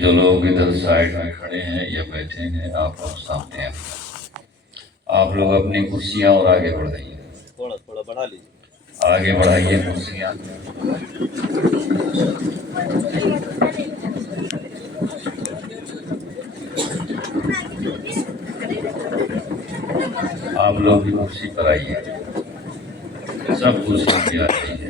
جو لوگ ادھر سائڈ میں کھڑے ہیں یا بیٹھے ہیں آپ لوگ سامنے ہیں، آپ لوگ اپنی کرسیاں اور آگے بڑھائیے، تھوڑا بڑھا لیجیے، آگے بڑھائیے کرسیاں۔ آپ لوگ بھی کرسی پر آئیے، سب کرسیوں پہ آ جائیے۔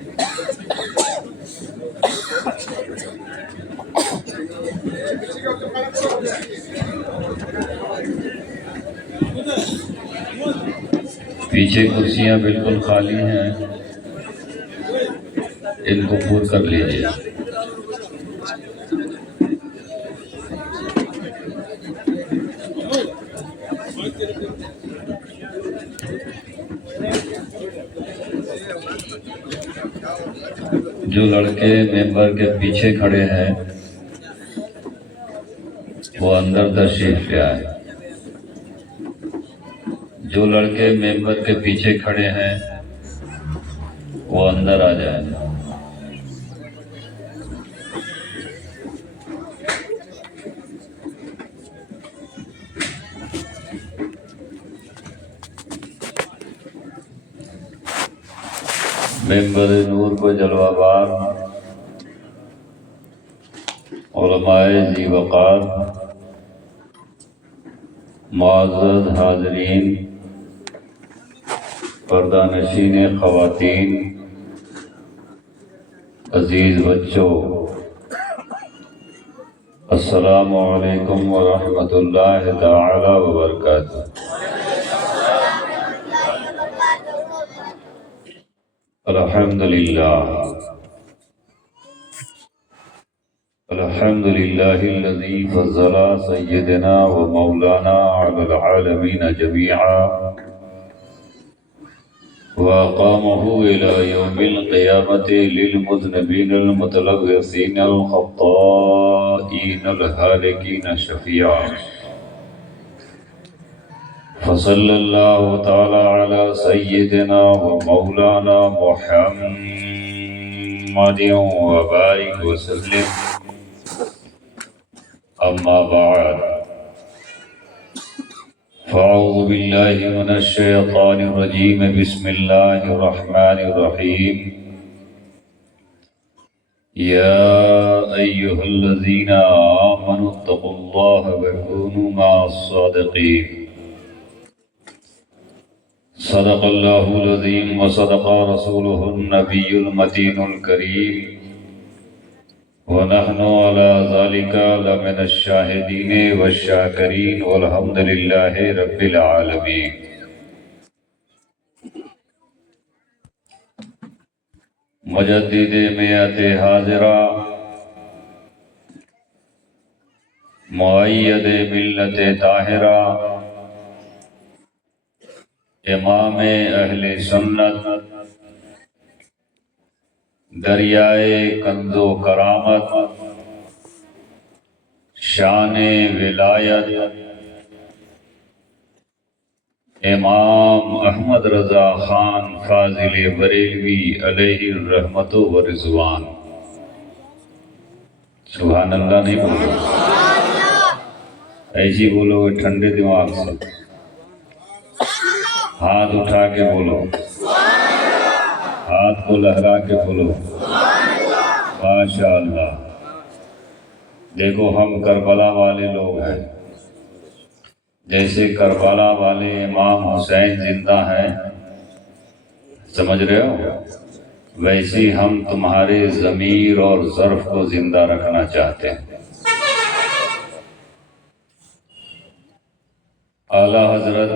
پیچھے کرسیاں بالکل خالی ہیں، ان کو پور کر لیجیے۔ جو لڑکے ممبر کے پیچھے کھڑے ہیں وہ اندر تشریف لے آئے۔ جو لڑکے ممبر کے پیچھے کھڑے ہیں وہ اندر آ جائیں۔ ممبر نور کو جلوہ بار علماء ذی وقار، معزز حاضرین، پردہ نشین خواتین، عزیز بچوں، السلام علیکم ورحمۃ اللہ تعالی وبرکاتہ۔ الحمد للہ الذی فضل سیدنا و مولانا علی العالمین جمیعا وأقامه إلى يوم القيامة للمذنبين المتلوثين الخطائين الهالكين شفيعا، فصلى الله تعالى على سيدنا ومولانا محمد وبارك وسلم، أما بعد، فأعوذ بالله من الشيطان الرجيم، بسم الله الرحمن الرحيم، يا أيها الذين آمنوا اتقوا الله وكونوا مع الصادقين، صدق الله العظيم وصدق رسوله النبي المتين الكريم، ونحن على ذلك لمن الشاهدين والشاكرين، والحمد لله رب العالمين۔ مجدد میعت حاضرہ، مؤید ملت طاہرہ، امام اہل سنت، دریائے کنز و کرامت، شان ولایت، امام احمد رضا خان فاضل بریلوی علیہ الرحمت و رضوان۔ سبحان اللہ نہیں بولو، ایسی بولو ٹھنڈے دماغ سے، ہاتھ اٹھا کے بولو، ہاتھ کو لہرا کے بولو، ماشاء اللہ۔ دیکھو ہم کربلا والے لوگ ہیں، جیسے کربلا والے امام حسین زندہ ہیں، سمجھ رہے ہو، ویسے ہم تمہارے ضمیر اور ظرف کو زندہ رکھنا چاہتے ہیں۔ اعلیٰ حضرت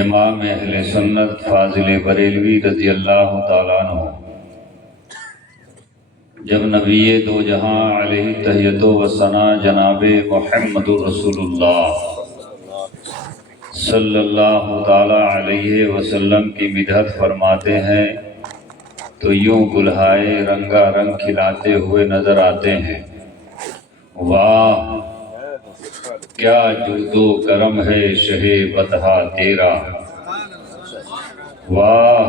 امام اہل سنت فاضل بریلوی رضی اللہ تعالیٰ عنہ جب نبی دو جہاں علیہ تحیت و ثنا جناب محمد رسول اللہ صلی اللہ تعالیٰ علیہ وسلم کی مدحت فرماتے ہیں تو یوں گلہائے رنگا رنگ کھلاتے ہوئے نظر آتے ہیں۔ واہ کیا جود و کرم ہے شہ بطحا تیرا، واہ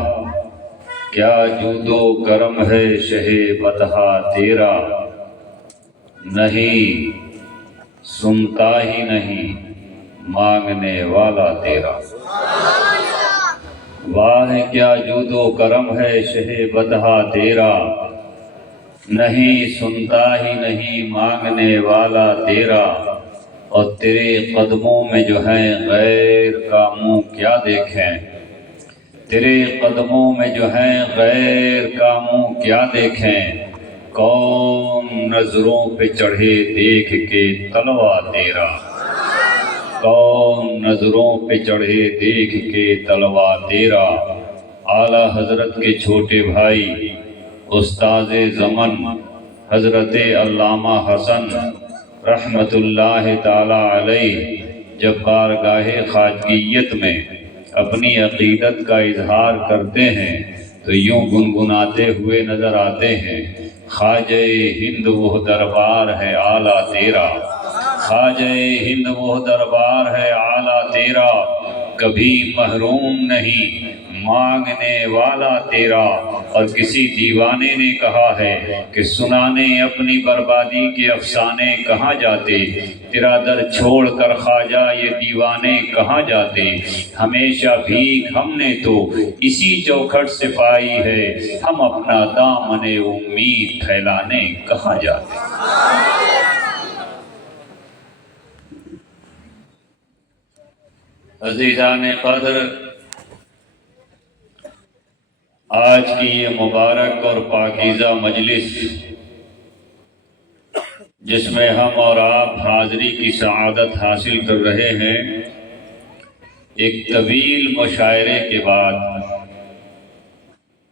کیا جود و کرم ہے شہ بطحا تیرا، نہیں سنتا ہی نہیں مانگنے والا تیرا۔ واہ کیا جود و کرم ہے شہ بدہا تیرا، نہیں سنتا ہی نہیں مانگنے والا تیرا۔ اور تیرے قدموں میں جو ہے غیر کا منہ کیا دیکھیں، تیرے قدموں میں جو ہے غیر کا منہ کیا دیکھیں، کون نظروں پہ چڑھے دیکھ کے تلوا تیرا، کون نظروں پہ چڑھے دیکھ کے تلوا تیرا۔ اعلیٰ حضرت کے چھوٹے بھائی استاذ زمن حضرت علامہ حسن رحمت اللہ تعالی علیہ جب بارگاہ خواجگیت میں اپنی عقیدت کا اظہار کرتے ہیں تو یوں گنگناتے ہوئے نظر آتے ہیں، خواجہ ہند وہ دربار ہے اعلیٰ تیرا، خواجہ ہند وہ دربار ہے اعلیٰ تیرا، کبھی محروم نہیں مانگنے والا تیرا۔ اور کسی دیوانے نے کہا ہے کہ سنانے اپنی بربادی کے افسانے کہاں جاتے، تیرا در چھوڑ کر خواجہ یہ دیوانے کہاں جاتے، ہمیشہ بھیک ہم نے تو اسی چوکھٹ سے پائی ہے، ہم اپنا دامن امید پھیلانے کہاں جاتے۔ عزیزان قدر، آج کی یہ مبارک اور پاکیزہ مجلس جس میں ہم اور آپ حاضری کی سعادت حاصل کر رہے ہیں، ایک طویل مشاعرے کے بعد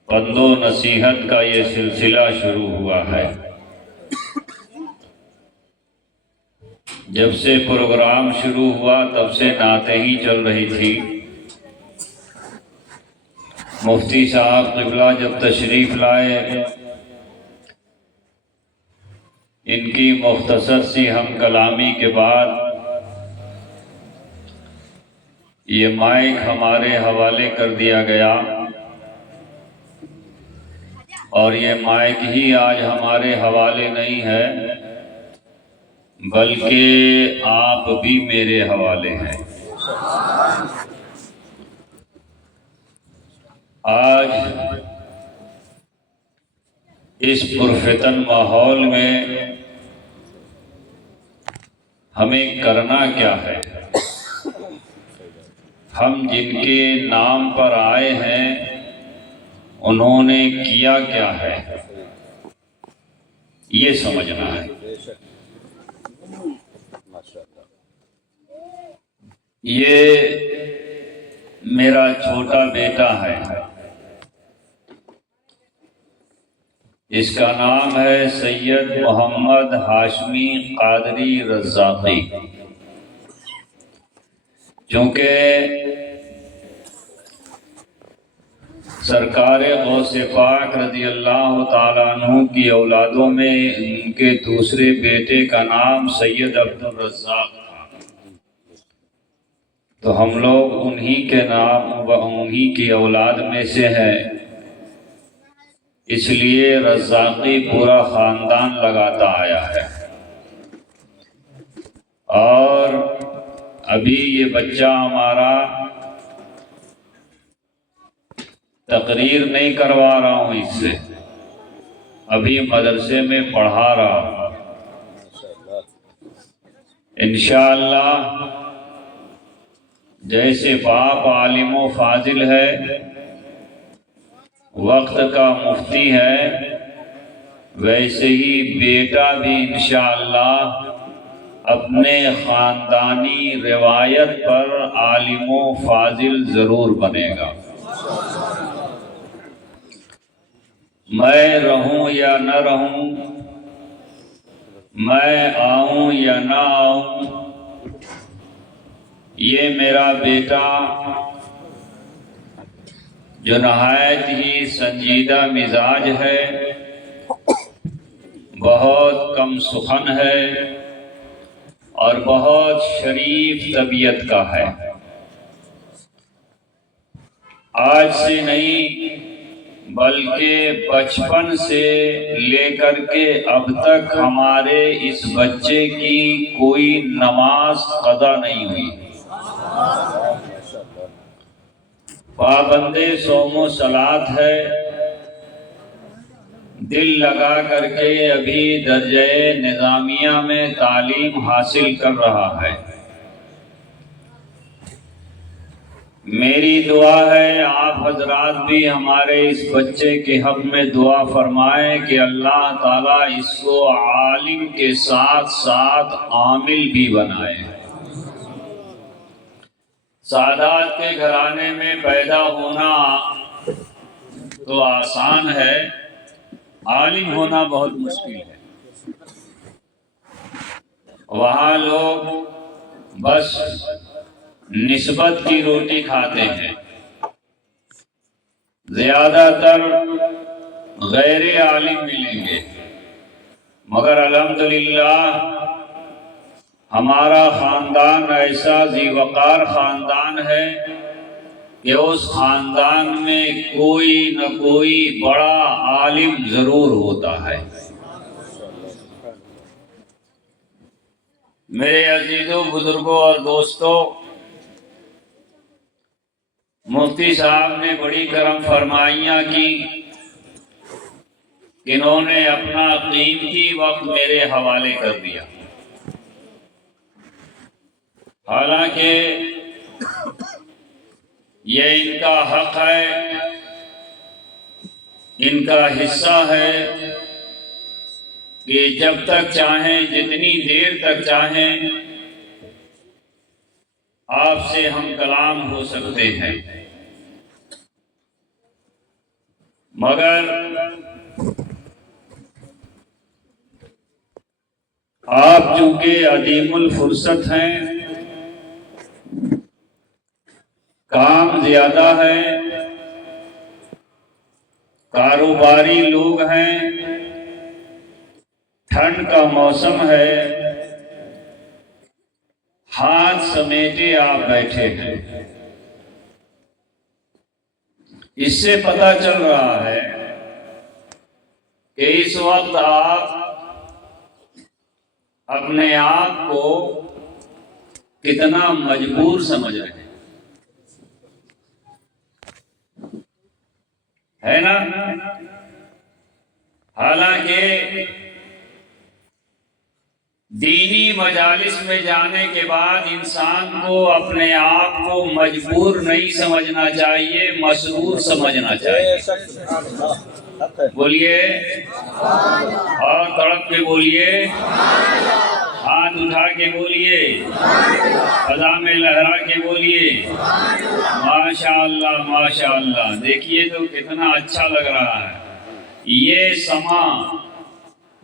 پند و نصیحت کا یہ سلسلہ شروع ہوا ہے۔ جب سے پروگرام شروع ہوا تب سے نعتیں ہی چل رہی تھی۔ مفتی صاحب قبلہ جب تشریف لائے، ان کی مختصر سی ہم کلامی کے بعد یہ مائک ہمارے حوالے کر دیا گیا، اور یہ مائک ہی آج ہمارے حوالے نہیں ہے بلکہ آپ بھی میرے حوالے ہیں۔ آج اس پرفتن ماحول میں ہمیں کرنا کیا ہے؟ ہم جن کے نام پر آئے ہیں انہوں نے کیا کیا ہے، یہ سمجھنا ہے۔ یہ میرا چھوٹا بیٹا ہے، اس کا نام ہے سید محمد ہاشمی قادری رزاقی۔ چونکہ سرکار غوث پاک رضی اللہ تعالیٰ عنہ کی اولادوں میں ان کے دوسرے بیٹے کا نام سید عبدالرزاق تھا، تو ہم لوگ انہی کے نام و انہی کی اولاد میں سے ہیں، اس لیے رزاقی پورا خاندان لگاتا آیا ہے۔ اور ابھی یہ بچہ ہمارا تقریر نہیں کروا رہا ہوں اس سے، ابھی مدرسے میں پڑھا رہا ہوں۔ انشاءاللہ جیسے باپ عالم و فاضل ہے، وقت کا مفتی ہے، ویسے ہی بیٹا بھی انشاءاللہ اپنے خاندانی روایت پر عالم و فاضل ضرور بنے گا۔ میں رہوں یا نہ رہوں، میں آؤں یا نہ آؤں، یہ میرا بیٹا جو نہایت ہی سنجیدہ مزاج ہے، بہت کم سخن ہے اور بہت شریف طبیعت کا ہے۔ آج سے نہیں بلکہ بچپن سے لے کر کے اب تک ہمارے اس بچے کی کوئی نماز قضا نہیں ہوئی۔ پابند صوم و صلات ہے، دل لگا کر کے ابھی درجہ نظامیہ میں تعلیم حاصل کر رہا ہے۔ میری دعا ہے آپ حضرات بھی ہمارے اس بچے کے حق میں دعا فرمائیں کہ اللہ تعالیٰ اس کو عالم کے ساتھ ساتھ عامل بھی بنائے۔ سادات کے گھرانے میں پیدا ہونا تو آسان ہے، عالم ہونا بہت مشکل ہے۔ وہاں لوگ بس نسبت کی روٹی کھاتے ہیں، زیادہ تر غیر عالم ملیں گے، مگر الحمدللہ ہمارا خاندان ایسا ذی وقار خاندان ہے کہ اس خاندان میں کوئی نہ کوئی بڑا عالم ضرور ہوتا ہے۔ میرے عزیزوں، بزرگوں اور دوستوں، مفتی صاحب نے بڑی کرم فرمائیاں کی، انہوں نے اپنا قیمتی وقت میرے حوالے کر دیا۔ حالانکہ یہ ان کا حق ہے، ان کا حصہ ہے کہ جب تک چاہیں، جتنی دیر تک چاہیں، آپ سے ہم کلام ہو سکتے ہیں۔ مگر آپ چونکہ عدیم الفرصت ہیں، کام زیادہ ہے، کاروباری لوگ ہیں، ٹھنڈ کا موسم ہے، ہاتھ سمیٹے آپ بیٹھے ہیں۔ اس سے پتہ چل رہا ہے کہ اس وقت آپ اپنے آپ کو کتنا مجبور سمجھ رہے ہیں، ہے نا؟ حالانکہ دینی مجالس میں جانے کے بعد انسان کو اپنے آپ کو مجبور نہیں سمجھنا چاہیے، مسرور سمجھنا چاہیے۔ بولیے اور تڑپ کے بولیے، ہاتھ اٹھا کے بولیے، فضا میں لہرا کے بولیے، ماشاءاللہ ماشاءاللہ۔ دیکھیے تو کتنا اچھا لگ رہا ہے۔ یہ سما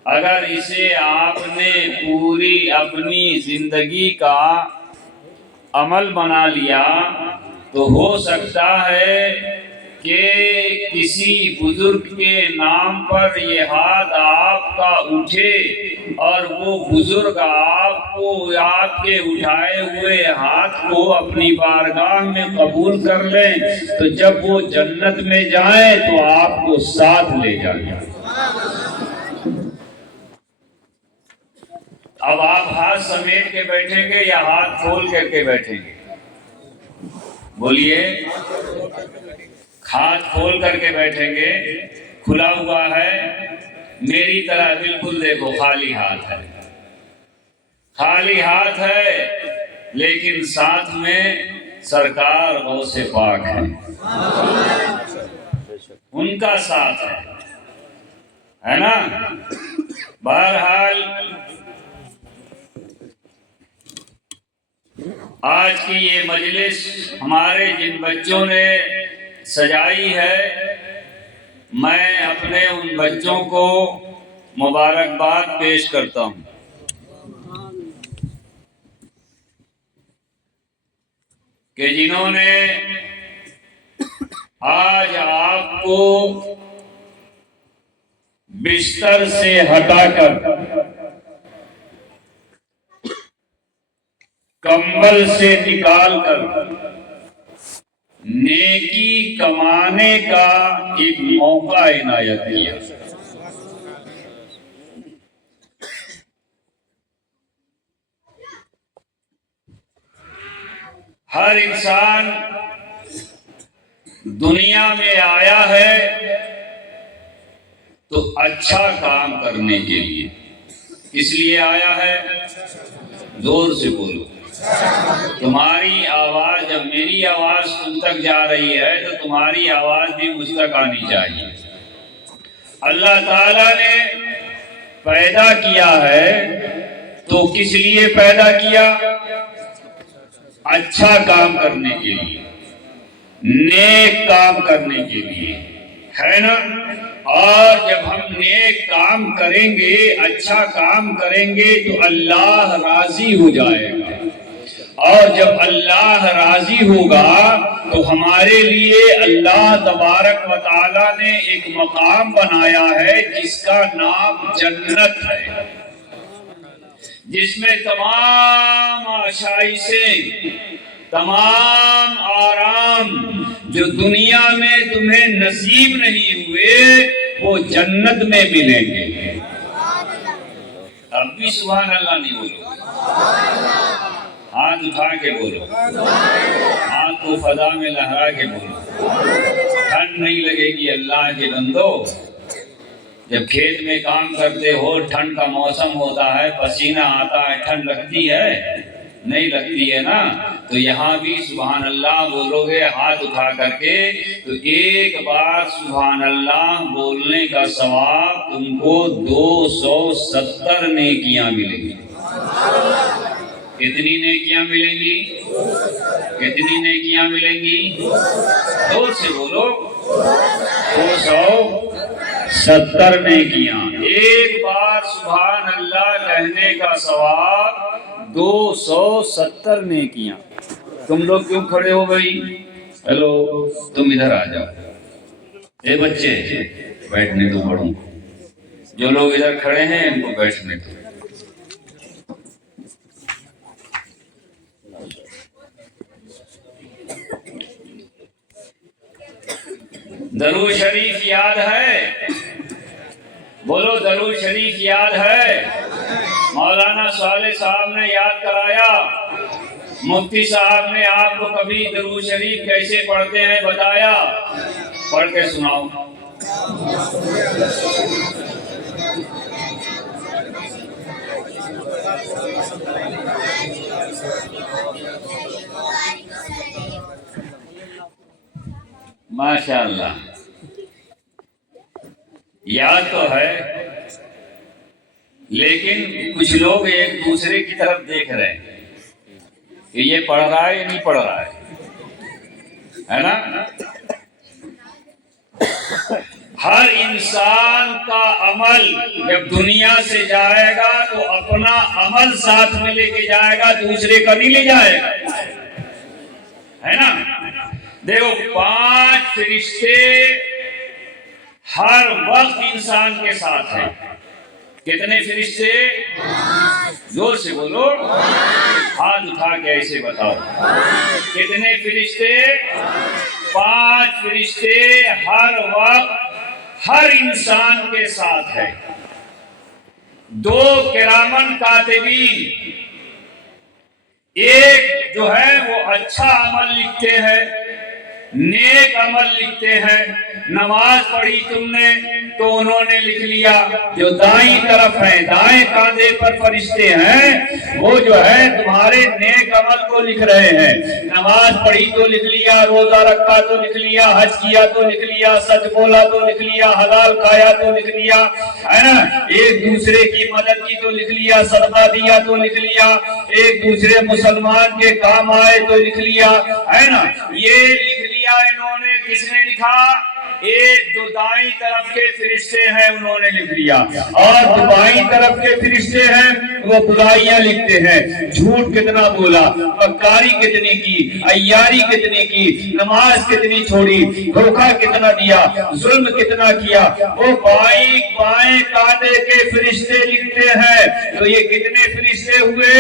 اگر اسے آپ نے پوری اپنی زندگی کا عمل بنا لیا تو ہو سکتا ہے کہ کسی بزرگ کے نام پر یہ ہاتھ آپ کا اٹھے اور وہ بزرگ آپ کو، آپ کے اٹھائے ہوئے ہاتھ کو اپنی بارگاہ میں قبول کر لیں، تو جب وہ جنت میں جائیں تو آپ کو ساتھ لے جائیں۔ اب آپ ہاتھ سمیٹ کے بیٹھیں گے یا ہاتھ کھول کر کے بیٹھیں گے؟ بولیے، ہاتھ کھول کر کے بیٹھیں گے؟ کھلا ہوا ہے میری طرح، بالکل دیکھو خالی ہاتھ ہے، خالی ہاتھ ہے، لیکن ساتھ میں سرکار غوث پاک ہے، ان کا ساتھ ہے نا؟ بہرحال آج کی یہ مجلس ہمارے جن بچوں نے سجائی ہے، میں اپنے ان بچوں کو مبارکباد پیش کرتا ہوں کہ جنہوں نے آج آپ کو بستر سے ہٹا کر، کمبل سے نکال کر نیکی کمانے کا ایک موقع عنایت کیا۔ ہر انسان دنیا میں آیا ہے تو اچھا کام کرنے کے لیے۔ کس لیے آیا ہے؟ زور سے بولو۔ تمہاری آواز، جب میری آواز تم تک جا رہی ہے تو تمہاری آواز بھی مجھ تک آنی چاہیے۔ اللہ تعالیٰ نے پیدا کیا ہے تو کس لیے پیدا کیا؟ اچھا کام کرنے کے لیے، نیک کام کرنے کے لیے، ہے نا؟ اور جب ہم نیک کام کریں گے، اچھا کام کریں گے تو اللہ راضی ہو جائے گا، اور جب اللہ راضی ہوگا تو ہمارے لیے اللہ تبارک و تعالی نے ایک مقام بنایا ہے جس کا نام جنت ہے، جس میں تمام آشائشیں، تمام آرام جو دنیا میں تمہیں نصیب نہیں ہوئے وہ جنت میں ملیں گے۔ اب بھی سبحان اللہ نہیں بولو، ہاتھ اٹھا کے بولو، ہاتھ کو فضا میں لہرا کے بولو۔ ٹھنڈ نہیں لگے گی اللہ کے بندو۔ جب کھیت میں کام کرتے ہو، ٹھنڈ کا موسم ہوتا ہے، پسینہ آتا ہے، ٹھنڈ لگتی ہے؟ نہیں لگتی ہے نا؟ تو یہاں بھی سبحان اللہ بولو گے ہاتھ اٹھا کر کے تو ایک بار سبحان اللہ بولنے کا ثواب تم کو 270 نیکیاں ملیں گی۔ کتنی نیکیاں ملیں گی؟ کتنی نیکیاں ملیں گی؟ زور سے بولو۔ 270 نیکیاں۔ ایک بار سبحان اللہ کہنے کا ثواب 270 نیکیاں۔ تم لوگ کیوں کھڑے ہو گئی؟ ہیلو، تم ادھر آ جاؤ۔ اے بچے بیٹھنے دو بڑوں کو، جو لوگ ادھر کھڑے ہیں ان کو بیٹھنے دو۔ درود شریف یاد ہے؟ بولو درود شریف یاد ہے؟ مولانا صالح صاحب نے یاد کرایا، مفتی صاحب نے آپ کو کبھی درود شریف کیسے پڑھتے ہیں بتایا؟ پڑھ کے سناؤ۔ ماشاءاللہ، یاد تو ہے، لیکن کچھ لوگ ایک دوسرے کی طرف دیکھ رہے ہیں کہ یہ پڑھ رہا ہے یا نہیں پڑھ رہا ہے نا؟ ہر انسان کا عمل جب دنیا سے جائے گا تو اپنا عمل ساتھ میں لے کے جائے گا، دوسرے کا نہیں لے جائے گا، ہے نا؟ دیکھو 5 فرشتے ہر وقت انسان کے ساتھ ہیں۔ کتنے فرشتے؟ زور سے بولو، ہاتھ اٹھا کے ایسے بتاؤ۔ کتنے فرشتے؟ 5 فرشتے ہر وقت ہر انسان کے ساتھ ہے۔ 2 کرامن کاتبین، ایک جو ہے وہ اچھا عمل لکھتے ہیں، نیک عمل لکھتے ہیں۔ نماز پڑھی تم نے تو انہوں نے لکھ لیا۔ جو دائیں طرف ہیں، دائیں کاندھے پر فرشتے ہیں، وہ جو ہے تمہارے نیک عمل کو لکھ رہے ہیں۔ نماز پڑھی تو لکھ لیا، روزہ رکھا تو لکھ لیا، حج کیا تو لکھ لیا، سچ بولا تو لکھ لیا، حلال کھایا تو لکھ لیا، ہے نا؟ ایک دوسرے کی مدد کی تو لکھ لیا، صدقہ دیا تو لکھ لیا، ایک دوسرے مسلمان کے کام آئے تو لکھ لیا، ہے نا؟ یہ لکھ لیا انہوں نے۔ کس نے لکھا؟ ایک جو دائیں طرف کے فرشتے ہیں انہوں نے لکھ لیا، اور جو بائیں طرف کے فرشتے ہیں وہ برائیاں لکھتے ہیں۔ جھوٹ کتنا بولا، مکاری کتنی کی، عیاری کتنی کی، نماز کتنی چھوڑی، دھوکہ کتنا دیا، ظلم کتنا کیا، وہ بائیں کاندھے کے فرشتے لکھتے ہیں۔ تو یہ کتنے فرشتے ہوئے؟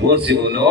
زور سے بولو،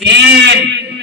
3।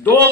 2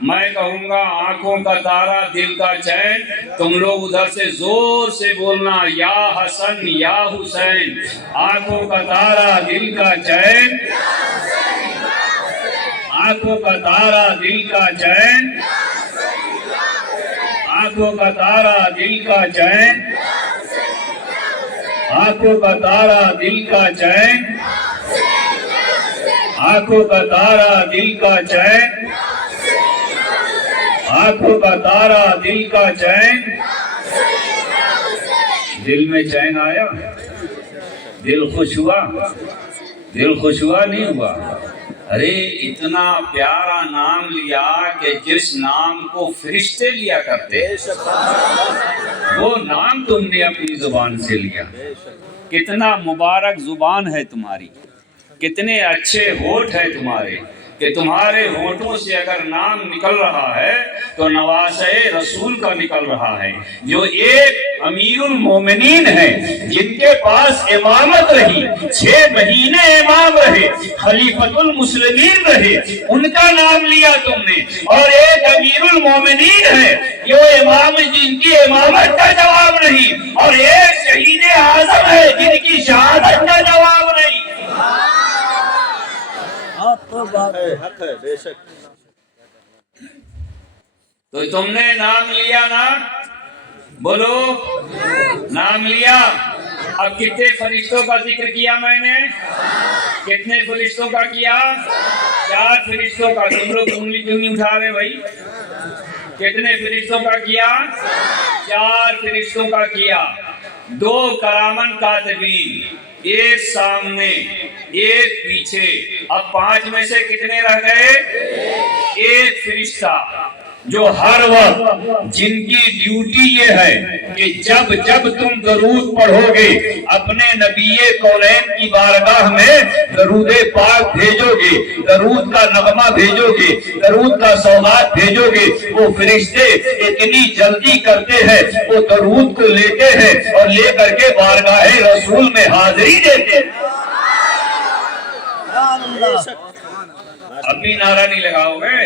میں کہوں گا آنکھوں کا تارا دل کا چین، تم لوگ ادھر سے زور سے بولنا یا حسن یا حسین۔ آنکھوں کا تارا دل کا چین، آنکھوں کا تارا دل کا چین، آنکھوں کا تارا دل کا چین، آنکھوں کا تارا دل کا چین، آنکھوں کا تارا دل کا چین، آنکھوں کا تارا دل کا چین۔ دل میں چین آیا؟ دل خوش ہوا؟ دل خوش ہوا نہیں ہوا؟ ارے اتنا پیارا نام لیا کہ جس نام کو فرشتے لیا کرتے، وہ نام تم نے اپنی زبان سے لیا۔ کتنا مبارک زبان ہے تمہاری، کتنے اچھے ہونٹ ہے تمہارے، کہ تمہارے ہونٹوں سے اگر نام نکل رہا ہے تو نواسہ رسول کا نکل رہا ہے، جو ایک امیر المومنین ہے، جن کے پاس امامت رہی، 6 مہینے امام رہے، خلیفۃ المسلمین رہے، ان کا نام لیا تم نے۔ اور ایک امیر المومنین ہے جو امام، جن کی امامت کا جواب نہیں، اور ایک شہید اعظم ہے جن کی شہادت کا جواب نہیں۔ حق ہے بے شک۔ تو تم نے نام لیا نا، بولو نام لیا۔ اب کتنے فرشتوں کا ذکر کیا میں نے؟ کتنے فرشتوں کا کیا؟ 4 فرشتوں کا۔ تم لوگ انگلی کیوں نہیں اٹھا رہے بھائی؟ کتنے فرشتوں کا کیا؟ 4 فرشتوں کا کیا۔ 2 کرامن کاتبین، ایک سامنے ایک پیچھے۔ اب 5 میں سے کتنے رہ گئے؟ ایک فرشتہ جو ہر وقت، جن کی ڈیوٹی یہ ہے کہ جب جب تم درود پڑھو گے اپنے نبی کونین کی بارگاہ میں درود پاک بھیجو گے، درود کا نغمہ بھیجو گے، درود کا سوغات بھیجو گے، وہ فرشتے اتنی جلدی کرتے ہیں، وہ درود کو لیتے ہیں اور لے کر کے بارگاہ رسول میں حاضری دیتے ہیں۔ ابھی نعرہ نہیں لگاؤ گے؟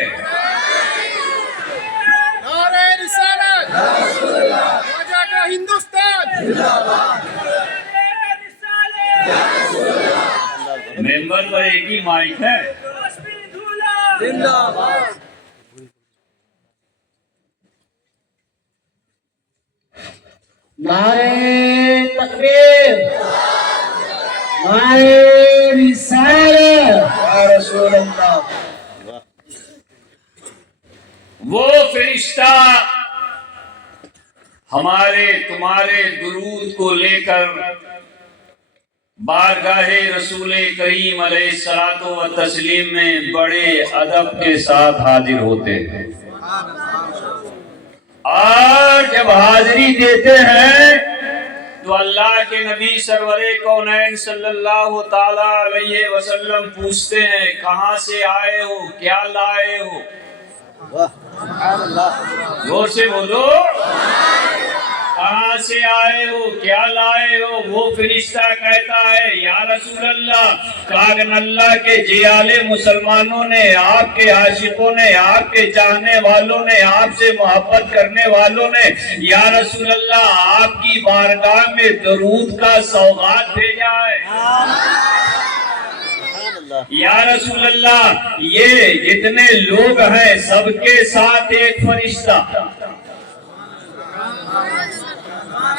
ممبر پر ایک ہی مائک ہے۔ نعرے تکبیر، نعرے رسالت یا رسول اللہ۔ وہ فرشتہ ہمارے تمہارے درود کو لے کر بارگاہ رسول کریم علیہ الصلوۃ والتسلیم میں بڑے ادب کے ساتھ حاضر ہوتے ہیں، اور جب حاضری دیتے ہیں تو اللہ کے نبی سرور کونین صلی اللہ تعالی علیہ وسلم پوچھتے ہیں کہاں سے آئے ہو، کیا لائے ہو؟ زور سے بولو، کہاں سے آئے ہو، کیا لائے ہو؟ وہ فرشتہ کہتا ہے یا رسول اللہ، کاغن اللہ کے جیالے مسلمانوں نے، آپ کے عاشقوں نے، آپ کے چاہنے والوں نے، آپ سے محبت کرنے والوں نے یا رسول اللہ آپ کی بارگاہ میں درود کا سوغات بھیجا ہے۔ یا رسول اللہ یہ جتنے لوگ ہیں سب کے ساتھ ایک فرشتہ،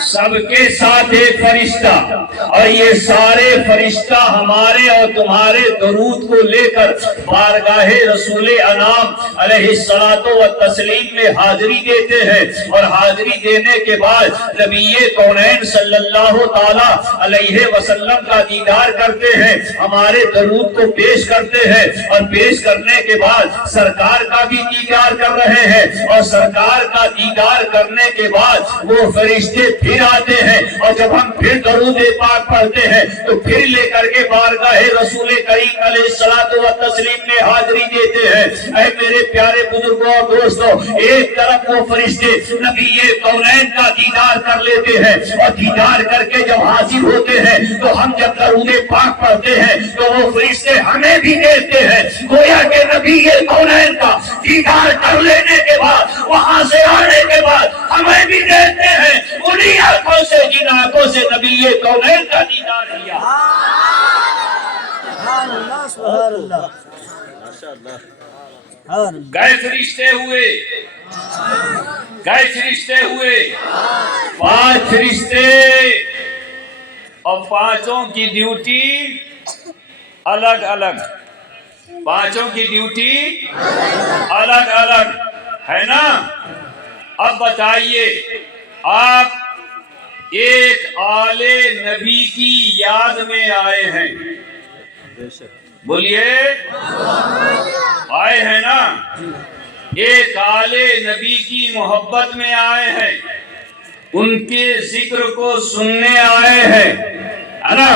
سب کے ساتھ ایک فرشتہ، اور یہ سارے فرشتہ ہمارے اور تمہارے درود کو لے کر بارگاہ رسول انام علیہ الصلوۃ والتسلیم میں حاضری دیتے ہیں، اور حاضری دینے کے بعد نبی کونین صلی اللہ تعالی علیہ وسلم کا دیدار کرتے ہیں، ہمارے درود کو پیش کرتے ہیں، اور پیش کرنے کے بعد سرکار کا بھی دیدار کر رہے ہیں، اور سرکار کا دیدار کرنے کے بعد وہ فرشتے پھر آتے ہیں اور جب ہم پھر درود پاک پڑھتے ہیں تو پھر لے کر کے بارگاہ رسول کریم علیہ الصلوۃ والتسلیم میں حاضری دیتے ہیں۔ اے میرے پیارے بزرگوں اور دوستوں، ایک طرف وہ فرشتے نبی کونین کا دیدار کر لیتے ہیں اور دیدار کر کے جب حاضر ہوتے ہیں تو ہم جب درود پاک پڑھتے ہیں تو وہ فرشتے ہمیں بھی دیتے ہیں، گویا کہ نبی کونین کا دیدار کر لینے کے بعد وہاں سے آنے کے بعد ہمیں بھی دیتے ہیں انہی آنکھوں سے جن آنکھوں سے نبی کونین کا دیدار کیا۔ اللہ سبحان اللہ ماشاءاللہ۔ گئے فرشتے ہوئے، گئے فرشتے ہوئے 5 فرشتے، اور 5 کی ڈیوٹی الگ الگ، 5 کی ڈیوٹی الگ الگ ہے نا۔ اب بتائیے آپ ایک آل نبی کی یاد میں آئے ہیں، بولیے آئے ہیں نا، ایک آل نبی کی محبت میں آئے ہیں، ان کے ذکر کو سننے آئے ہیں، ہے نا۔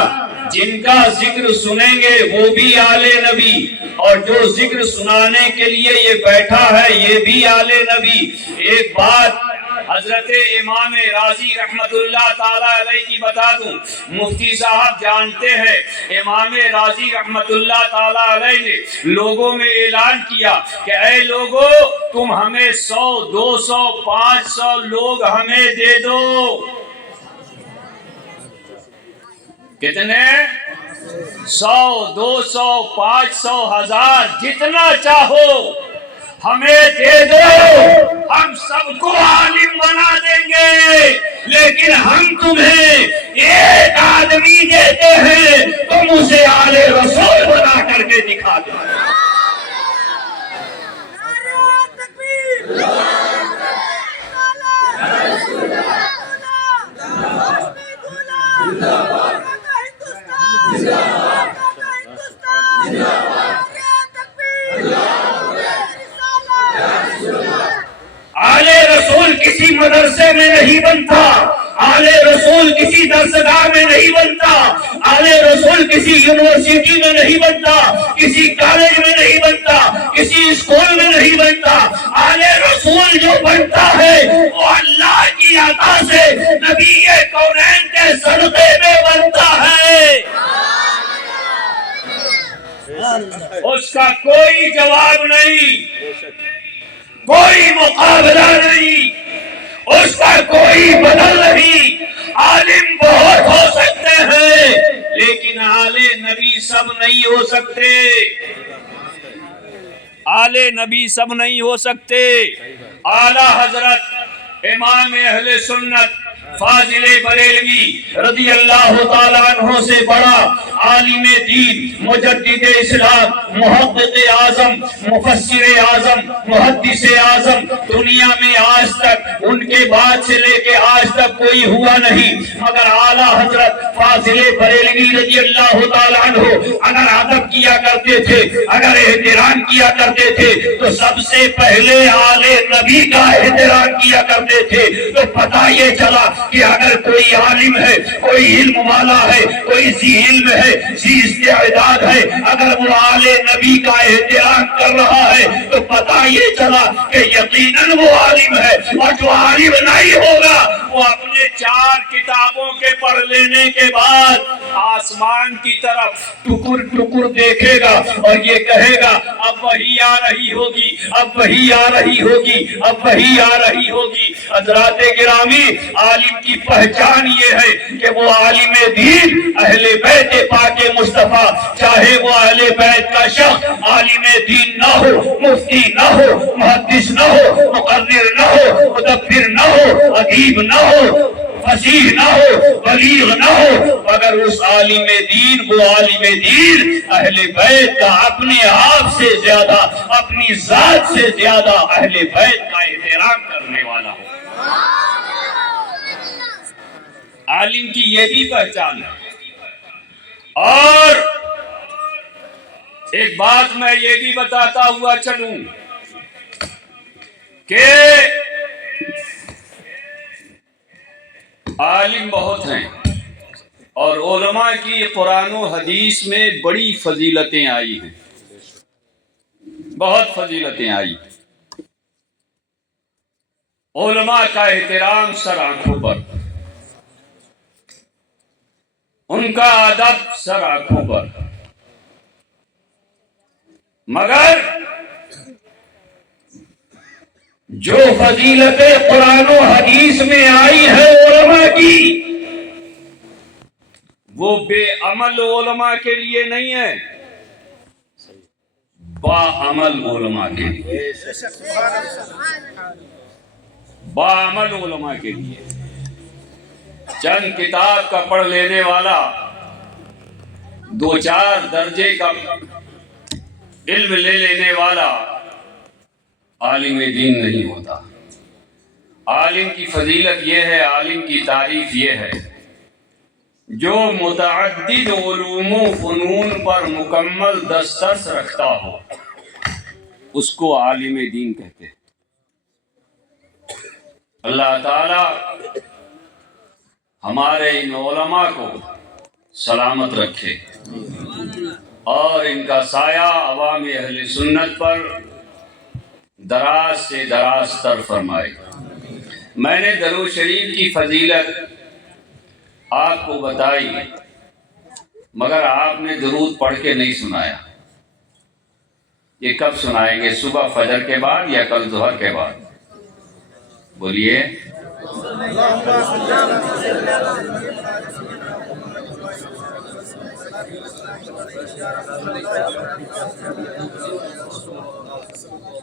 جن کا ذکر سنیں گے وہ بھی آل نبی، اور جو ذکر سنانے کے لیے یہ بیٹھا ہے یہ بھی آل نبی۔ ایک بات حضرت امام راضی رحمت اللہ تعالی علیہ کی بتا دوں، مفتی صاحب جانتے ہیں امام راضی رحمت اللہ تعالی علیہ نے لوگوں میں اعلان کیا کہ اے لوگوں تم ہمیں 100 200 500 لوگ ہمیں دے دو۔ کتنے؟ 100 200 500 1000 جتنا چاہو ہمیں دے دو، ہم سب کو عالم بنا دیں گے، لیکن ہم تمہیں ایک آدمی دیتے ہیں، تم اسے آل رسول بنا کر کے دکھا دو۔ آل رسول کسی مدرسے میں نہیں بنتا، آل رسول کسی درسگاہ میں نہیں بنتا، آل رسول کسی یونیورسٹی میں نہیں بنتا، کسی کالج میں نہیں بنتا، کسی اسکول میں نہیں بنتا۔ آل رسول جو بنتا ہے وہ اللہ کی عطا سے نبی کونین کے صدقے میں بنتا ہے، اس کا کوئی جواب نہیں، کوئی مقابلہ نہیں، اس کا کوئی بدل نہیں۔ عالم بہت ہو سکتے ہیں لیکن آل نبی سب نہیں ہو سکتے، آل نبی سب نہیں ہو سکتے۔ اعلیٰ حضرت امام اہل سنت فاضل بریلوی رضی اللہ تعالیٰ عنہ سے بڑا عالم دین، مجدد اسلام، محقق اعظم، مفسر اعظم، محدث اعظم دنیا میں آج تک ان کے بعد سے لے کے آج تک کوئی ہوا نہیں، مگر اعلیٰ حضرت فاضل بریلوی رضی اللہ تعالیٰ عنہ اگر ادب کیا کرتے تھے، اگر احترام کیا کرتے تھے تو سب سے پہلے آل نبی کا احترام کیا کرتے تھے۔ تو پتہ یہ چلا کہ اگر کوئی عالم ہے، کوئی علم والا ہے، کوئی ذی علم ہے، ذی استعداد ہے، اگر وہ آل نبی کا احترام کر رہا ہے تو پتہ یہ چلا کہ یقیناً وہ عالم ہے، اور جو عالم نہیں ہوگا وہ اپنے 4 کتابوں کے پڑھ لینے کے بعد آسمان کی طرف ٹکر ٹکر دیکھے گا اور یہ کہے گا اب وہی آ رہی ہوگی، اب وہی آ رہی ہوگی، اب وہی آ رہی ہوگی۔ حضرات گرامی، عالم کی پہچان یہ ہے کہ وہ عالم دین اہل بیت پاک مصطفیٰ، چاہے وہ اہل بیت کا شخص عالم دین نہ ہو، مفتی نہ ہو، محدث نہ ہو، مقرر نہ ہو، مدبر نہ ہو، ادیب نہ ہو، فصیح نہ ہو، بلیغ نہ ہو، مگر اس عالم دین، وہ عالم دین اہل بیت کا اپنے آپ سے زیادہ، اپنی ذات سے زیادہ اہل بیت کا احترام کرنے والا ہو۔ عالم کی یہ بھی پہچان ہے۔ اور ایک بات میں یہ بھی بتاتا ہوا چلوں کہ عالم بہت ہیں اور علماء کی قرآن و حدیث میں بڑی فضیلتیں آئی ہیں، بہت فضیلتیں آئی۔ علماء کا احترام سر آنکھوں پر، ان کا ادب سر آنکھوں پر، مگر جو فضیلتیں قرآن و حدیث میں آئی ہے علماء کی، وہ بے عمل علماء کے لیے نہیں ہے، با عمل علماء کے لیے، با عمل علماء کے لیے۔ چند کتاب کا پڑھ لینے والا، دو چار درجے کا علم لے لینے والا عالم دین نہیں ہوتا۔ عالم کی فضیلت یہ ہے، عالم کی تعریف یہ ہے، جو متعدد علوم و فنون پر مکمل دسترس رکھتا ہو، اس کو عالم دین کہتے ہیں۔ اللہ تعالی ہمارے ان علماء کو سلامت رکھے اور ان کا سایہ عوام اہل سنت پر دراز سے دراز تر فرمائے۔ میں نے درود شریف کی فضیلت آپ کو بتائی، مگر آپ نے درود پڑھ کے نہیں سنایا۔ یہ کب سنائیں گے؟ صبح فجر کے بعد یا کل ظہر کے بعد؟ بولیے۔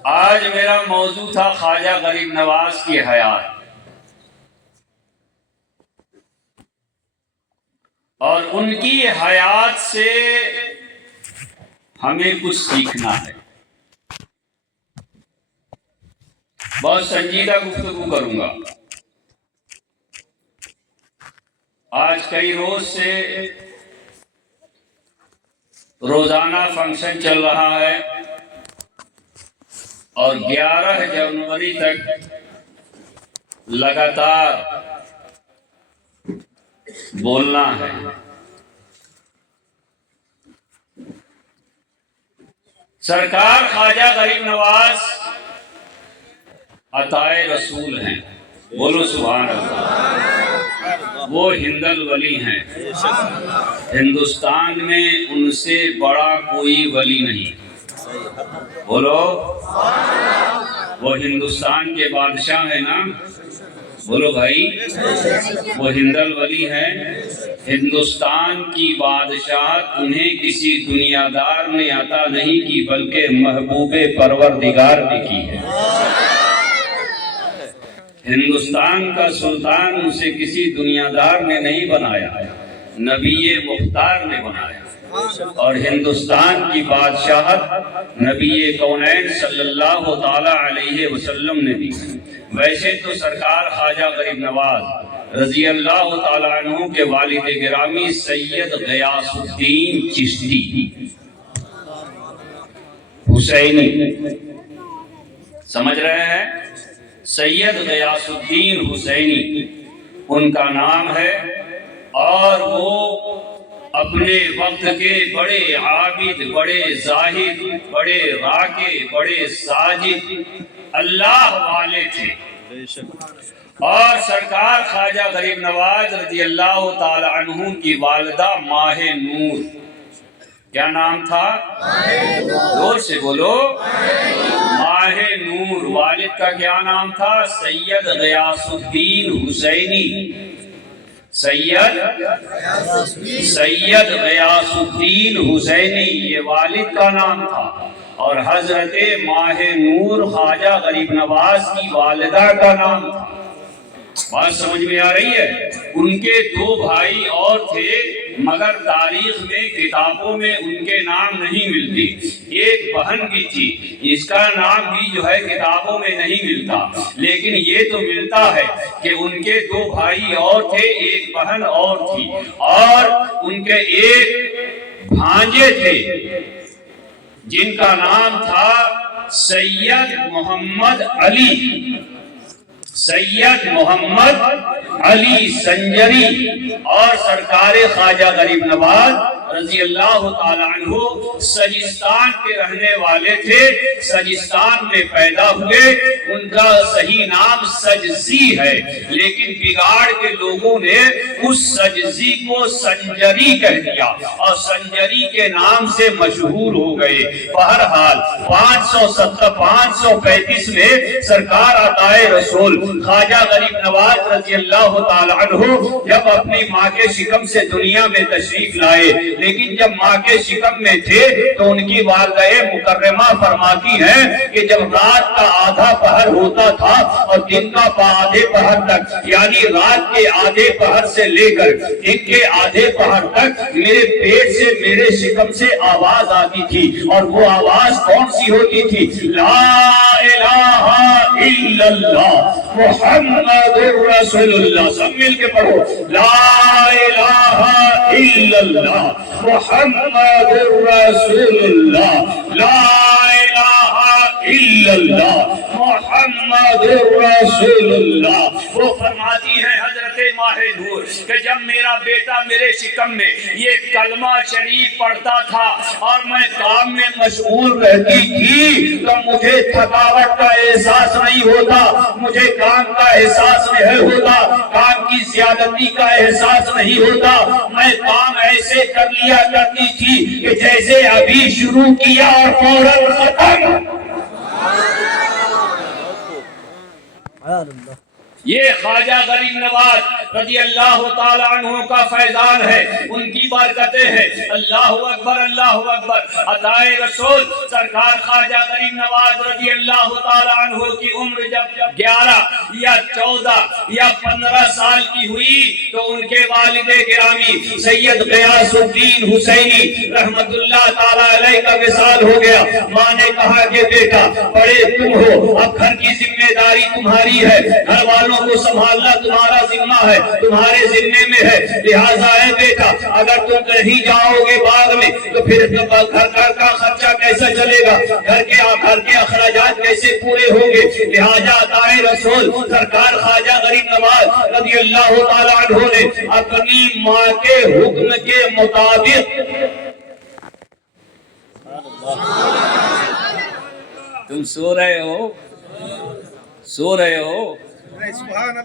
آج میرا موضوع تھا خواجہ غریب نواز کی حیات، اور ان کی حیات سے ہمیں کچھ سیکھنا ہے۔ بہت سنجیدہ گفتگو کروں گا۔ آج کئی روز سے روزانہ فنکشن چل رہا ہے اور 11 جنوری تک لگاتار بولنا ہے۔ سرکار خواجہ غریب نواز عطائے رسول ہیں، بولو سبحان اللہ۔ وہ ہند الولی ہیں، ہندوستان میں ان سے بڑا کوئی ولی نہیں، بولو۔ وہ ہندوستان کے بادشاہ ہیں نا، بولو بھائی۔ وہ ہند الولی ہیں، ہندوستان کی بادشاہت انہیں کسی دنیا دار نے عطا نہیں کی، بلکہ محبوب پروردگار نے کی ہے۔ ہندوستان کا سلطان اسے کسی دنیا دار نے نہیں بنایا، نبی مختار نے بنایا، اور ہندوستان کی بادشاہت نبی کونین صلی اللہ تعالی علیہ وسلم نے دی۔ ویسے تو سرکار خواجہ غریب نواز رضی اللہ تعالی عنہ کے والد گرامی سید غیاث الدین چشتی حسینی، سمجھ رہے ہیں؟ سید غیاث الدین حسینی ان کا نام ہے، اور وہ اپنے وقت کے بڑے عابد، بڑے زاہد، بڑے راکع، بڑے ساجد، اللہ والے تھے۔ اور سرکار خواجہ غریب نواز رضی اللہ تعالی عنہ کی والدہ ماہ نور، کیا نام تھا؟ زور سے بولو۔ ماہ نور۔ والد کا کیا نام تھا؟ سید غیاث الدین حسینی۔ سید غیاث الدین حسینی یہ والد کا نام تھا، اور حضرت ماہ نور خواجہ غریب نواز کی والدہ کا نام تھا۔ بات سمجھ میں آ رہی ہے؟ ان کے دو بھائی اور تھے، مگر تاریخ میں کتابوں میں ان کے نام نہیں ملتی۔ ایک بہن بھی تھی، اس کا نام بھی جو ہے کتابوں میں نہیں ملتا، لیکن یہ تو ملتا ہے کہ ان کے دو بھائی اور تھے، ایک بہن اور تھی، اور ان کے ایک بھانجے تھے جن کا نام تھا سید محمد علی۔ سید محمد علی سنجری اور سرکار خواجہ غریب نواز رضی اللہ تعالی عنہ سجستان کے رہنے والے تھے، سجستان میں پیدا ہوئے۔ ان کا صحیح نام سجزی ہے، لیکن بگاڑ کے لوگوں نے اس سجزی کو سنجری کہہ دیا اور سنجری کے نام سے مشہور ہو گئے۔ بہرحال 535 میں سرکار عطائے رسول خواجہ غریب نواز رضی اللہ تعالی عنہ جب اپنی ماں کے شکم سے دنیا میں تشریف لائے، لیکن جب ماں کے شکم میں تھے تو ان کی والدہ مکرمہ فرماتی ہیں کہ جب رات کا آدھا پہر ہوتا تھا اور دن کا آدھے پہر تک، یعنی رات کے آدھے پہر سے لے کر دن کے آدھے پہر تک میرے پیٹ سے، میرے شکم سے آواز آتی تھی، اور وہ آواز کون سی ہوتی تھی؟ لا الہ الا اللہ محمد رسول اللہ۔ سب مل کے پڑھو، لا الہ الا اللہ محمد رسول اللہ، لا الہ الا اللہ محمد رسول اللہ۔ وہ فرماتی ہے حضرت ماہ نور کہ جب میرا بیٹا میرے شکم میں یہ کلمہ شریف پڑھتا تھا اور میں کام میں مشغول رہتی تھی تو مجھے تھکاوٹ کا احساس نہیں ہوتا، مجھے کام کا احساس نہیں ہوتا، کام کی زیادتی کا احساس نہیں ہوتا۔ میں کام ایسے کر لیا کرتی تھی کہ جیسے ابھی شروع کیا اور فوراً ختم۔ یہ خواجہ غریب نواز رضی اللہ تعالی عنہ کا فیضان ہے، ان کی برکتیں ہیں۔ اللہ اکبر، اللہ اکبر۔ عطائے رسول سرکار خواجہ غریب نواز رضی اللہ تعالی عنہ کی عمر جب 11 یا 14 یا 15 سال کی ہوئی تو ان کے والد گرامی سید غیاث الدین حسینی رحمت اللہ تعالی علیہ کا وصال ہو گیا۔ ماں نے کہا کہ بیٹا بڑے تم ہو، اب گھر کی ذمہ داری تمہاری ہے، گھر والوں کو سنبھالنا تمہارا ذمہ ہے، تمہارے ذمے میں ہے، لہٰذا ہے بیٹا اگر تم کہیں جاؤ گے باغ میں تو پھر گھر کا خرچہ کیسا چلے گا، گھر کے اخراجات کیسے پورے ہوں گے۔ لہٰذا عطائے رسول سرکار خواجہ غریب نواز رضی اللہ تعالی عنہ نے اپنی ماں کے حکم کے مطابق، تم سو رہے ہو، سو رہے ہو،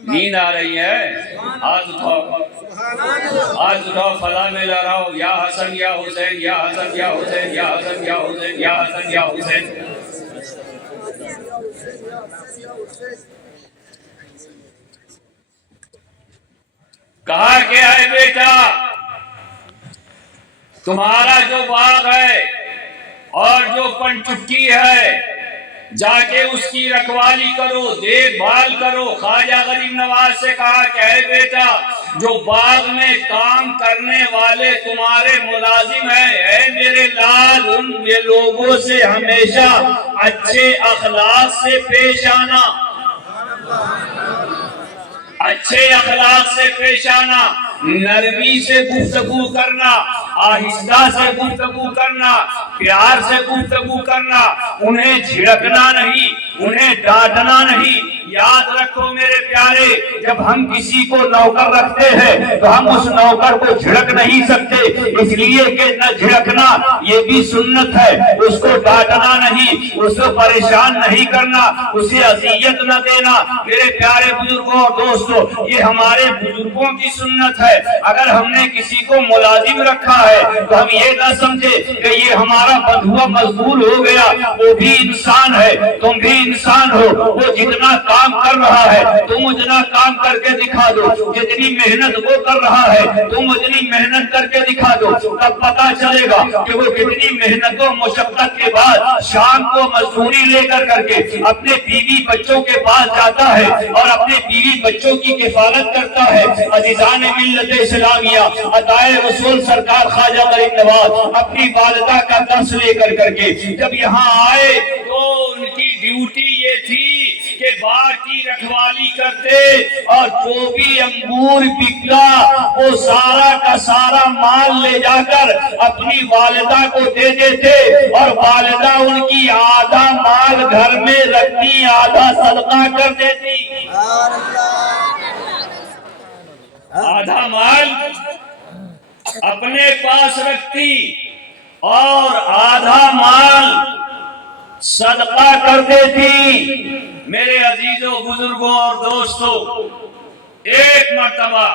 نیند آ رہی ہے، ہاتھ اٹھاؤ، ہاتھ اٹھاؤ، فلاں میں لہراؤ، یا حسن یا حسین، یا حسن یا حسین، یا حسن یا حسین، یا حسن یا حسین۔ کہا کیا ہے بیٹا، تمہارا جو باغ ہے اور جو پنچکی ہے جا کے اس کی رکھوالی کرو، دیکھ بھال کرو۔ خواجہ غریب نواز سے کہا کہ اے بیٹا جو باغ میں کام کرنے والے تمہارے ملازم ہیں، اے میرے لال ان لوگوں سے ہمیشہ اچھے اخلاق سے پیش آنا، اچھے اخلاق سے پیش آنا، نرمی سے گفتگو کرنا، آہستہ سے گفتگو کرنا، پیار سے گفتگو کرنا، انہیں جھڑکنا نہیں، انہیں ڈانٹنا نہیں۔ یاد رکھو میرے پیارے، جب ہم کسی کو نوکر رکھتے ہیں تو ہم اس نوکر کو جھڑک نہیں سکتے، اس لیے کہ نہ جھڑکنا یہ بھی سنت ہے، اس کو ڈانٹنا نہیں، اس کو پریشان نہیں کرنا، اسے اذیت نہ دینا۔ میرے پیارے بزرگوں اور دوستوں، یہ ہمارے بزرگوں کی سنت ہے۔ اگر ہم نے کسی کو ملازم رکھا ہے تو ہم یہ نہ سمجھے کہ یہ ہمارا بندھوا مزدور ہو گیا، وہ بھی انسان ہے، تم بھی انسان ہو، وہ جتنا کام کر رہا ہے تم اتنا کام کر کے دکھا دو، جتنی محنت وہ کر رہا ہے تم اتنی محنت کر کے دکھا دو، تب پتا چلے گا کہ وہ کتنی محنت و مشقت کے بعد شام کو مزدوری لے کر کے اپنے بیوی بچوں کے پاس جاتا ہے اور اپنے بیوی بچوں کی کفالت کرتا ہے۔ عزیزان ملت اسلامیہ، عطائے رسول سرکار خواجہ غریب نواز اپنی والدہ کا درس لے کر کے جب یہاں آئے تو ان کی ڈیوٹی یہ تھی کے باغ کی رکھوالی کرتے اور جو بھی انگور بکتا وہ سارا کا سارا مال لے جا کر اپنی والدہ کو دے دیتے اور والدہ ان کی آدھا مال گھر میں رکھتی آدھا صدقہ کر دیتی. آدھا مال اپنے پاس رکھتی اور آدھا مال صدقہ کر دیتی. میرے عزیزوں بزرگوں اور دوستوں، ایک مرتبہ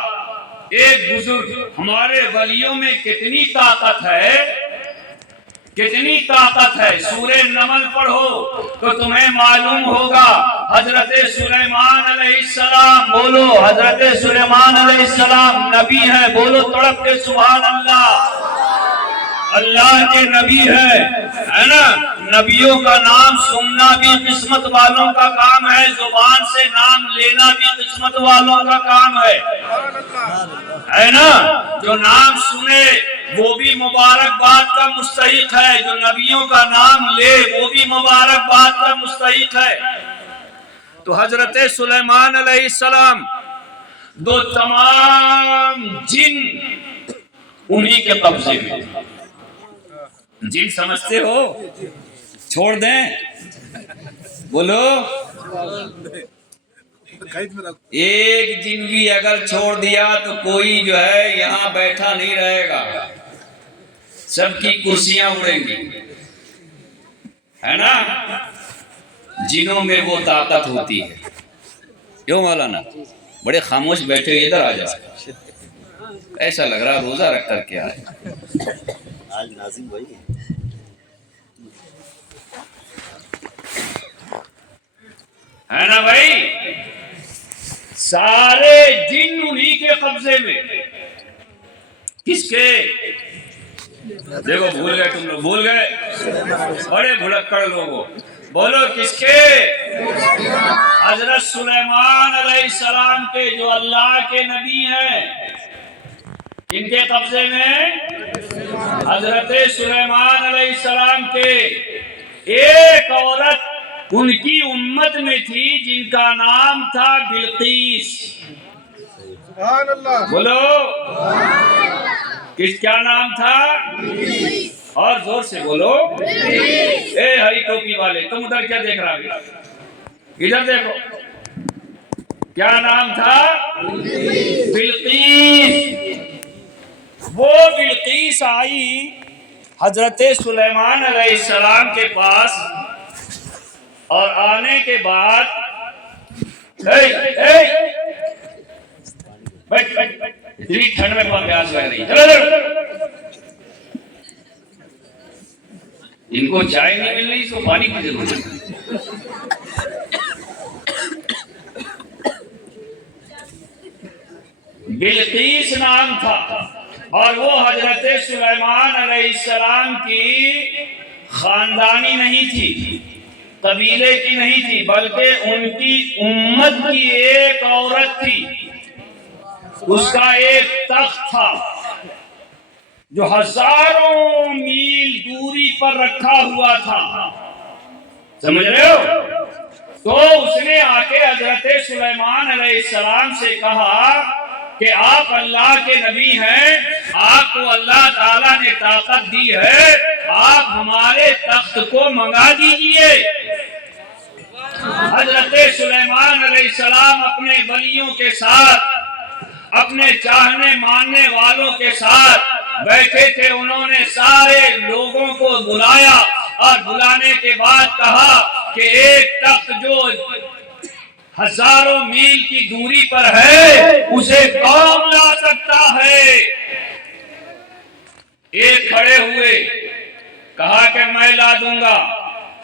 ایک بزرگ، ہمارے ولیوں میں کتنی طاقت ہے، کتنی طاقت ہے. سورہ نمل پڑھو تو تمہیں معلوم ہوگا. حضرت سلیمان علیہ السلام، بولو حضرت سلیمان علیہ السلام نبی ہیں، بولو تڑپ کے سبحان اللہ. اللہ کے نبی ہے نا. نبیوں کا نام سننا بھی قسمت والوں کا کام ہے، زبان سے نام لینا بھی قسمت والوں کا کام ہے نا. جو نام سنے وہ بھی مبارکباد کا مستحق ہے، جو نبیوں کا نام لے وہ بھی مبارکباد کا مستحق ہے. تو حضرت سلیمان علیہ السلام، دو تمام جن انہی کے قبضے میں. جن سمجھتے ہو؟ چھوڑ دیں؟ بولو. ایک جن بھی اگر چھوڑ دیا تو کوئی جو ہے یہاں بیٹھا نہیں رہے گا، سب کی کرسیاں اڑیں گی، ہے نا. جنوں میں وہ طاقت ہوتی ہے. کیوں مولانا بڑے خاموش بیٹھے، ادھر آ جاؤ. ایسا لگ رہا روزہ رکھ کر کے آئے. ہے نا بھائی؟ سارے جن انہی کے قبضے میں. کس کے؟ دیکھو بھول گئے تم لوگ، بھول گئے بڑے بھلکڑ لوگوں. بولو کس کے؟ حضرت سلیمان علیہ السلام کے، جو اللہ کے نبی ہیں، ان کے قبضے میں. حضرت سلیمان علیہ السلام کے ایک عورت ان کی امت میں تھی جن کا نام تھا بلقیس. سبحان اللہ. بولو کیا نام تھا؟ اور زور سے بولو. اے ہری ٹوپی والے، تم ادھر کیا دیکھ رہا ہے؟ ادھر دیکھو. کیا نام تھا؟ بلقیس. وہ بلقیس آئی حضرت سلیمان علیہ السلام کے پاس، اور آنے کے بعد اتنی ٹھنڈ میں کون پیاس لگ رہی ہے؟ ان کو چائے نہیں مل رہی، اس کو پانی کی ضرورت ہے. بلقیس نام تھا، اور وہ حضرت سلیمان علیہ السلام کی خاندانی نہیں تھی، قبیلے کی نہیں تھی، بلکہ ان کی امت کی ایک عورت تھی. اس کا ایک تخت تھا جو ہزاروں میل دوری پر رکھا ہوا تھا. سمجھ رہے ہو؟ تو اس نے آ کے حضرت سلیمان علیہ السلام سے کہا کہ آپ اللہ کے نبی ہیں، آپ کو اللہ تعالیٰ نے طاقت دی ہے، آپ ہمارے تخت کو منگا دیجئے. حضرت سلیمان علیہ السلام اپنے ولیوں کے ساتھ، اپنے چاہنے ماننے والوں کے ساتھ بیٹھے تھے. انہوں نے سارے لوگوں کو بلایا اور بلانے کے بعد کہا کہ ایک تخت جو ہزاروں میل کی دوری پر ہے اسے کون لا سکتا ہے؟ ایک کھڑے ہوئے، کہا کہ میں لا دوں گا.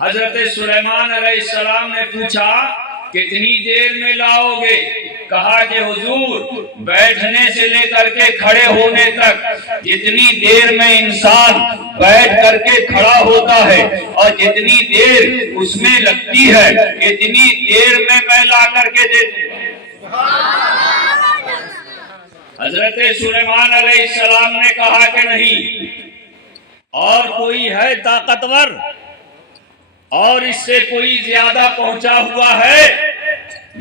حضرت سلیمان علیہ السلام نے پوچھا کتنی دیر میں لاؤ گے؟ کہا کہ حضور بیٹھنے سے لے کر کے کھڑے ہونے تک جتنی دیر میں انسان بیٹھ کر کے کھڑا ہوتا ہے اور جتنی دیر اس میں لگتی ہے اتنی دیر میں لا کر کے دے دوں گا. حضرت سلیمان علیہ السلام نے کہا کہ نہیں، اور کوئی ہے طاقتور اور اس سے کوئی زیادہ پہنچا ہوا ہے؟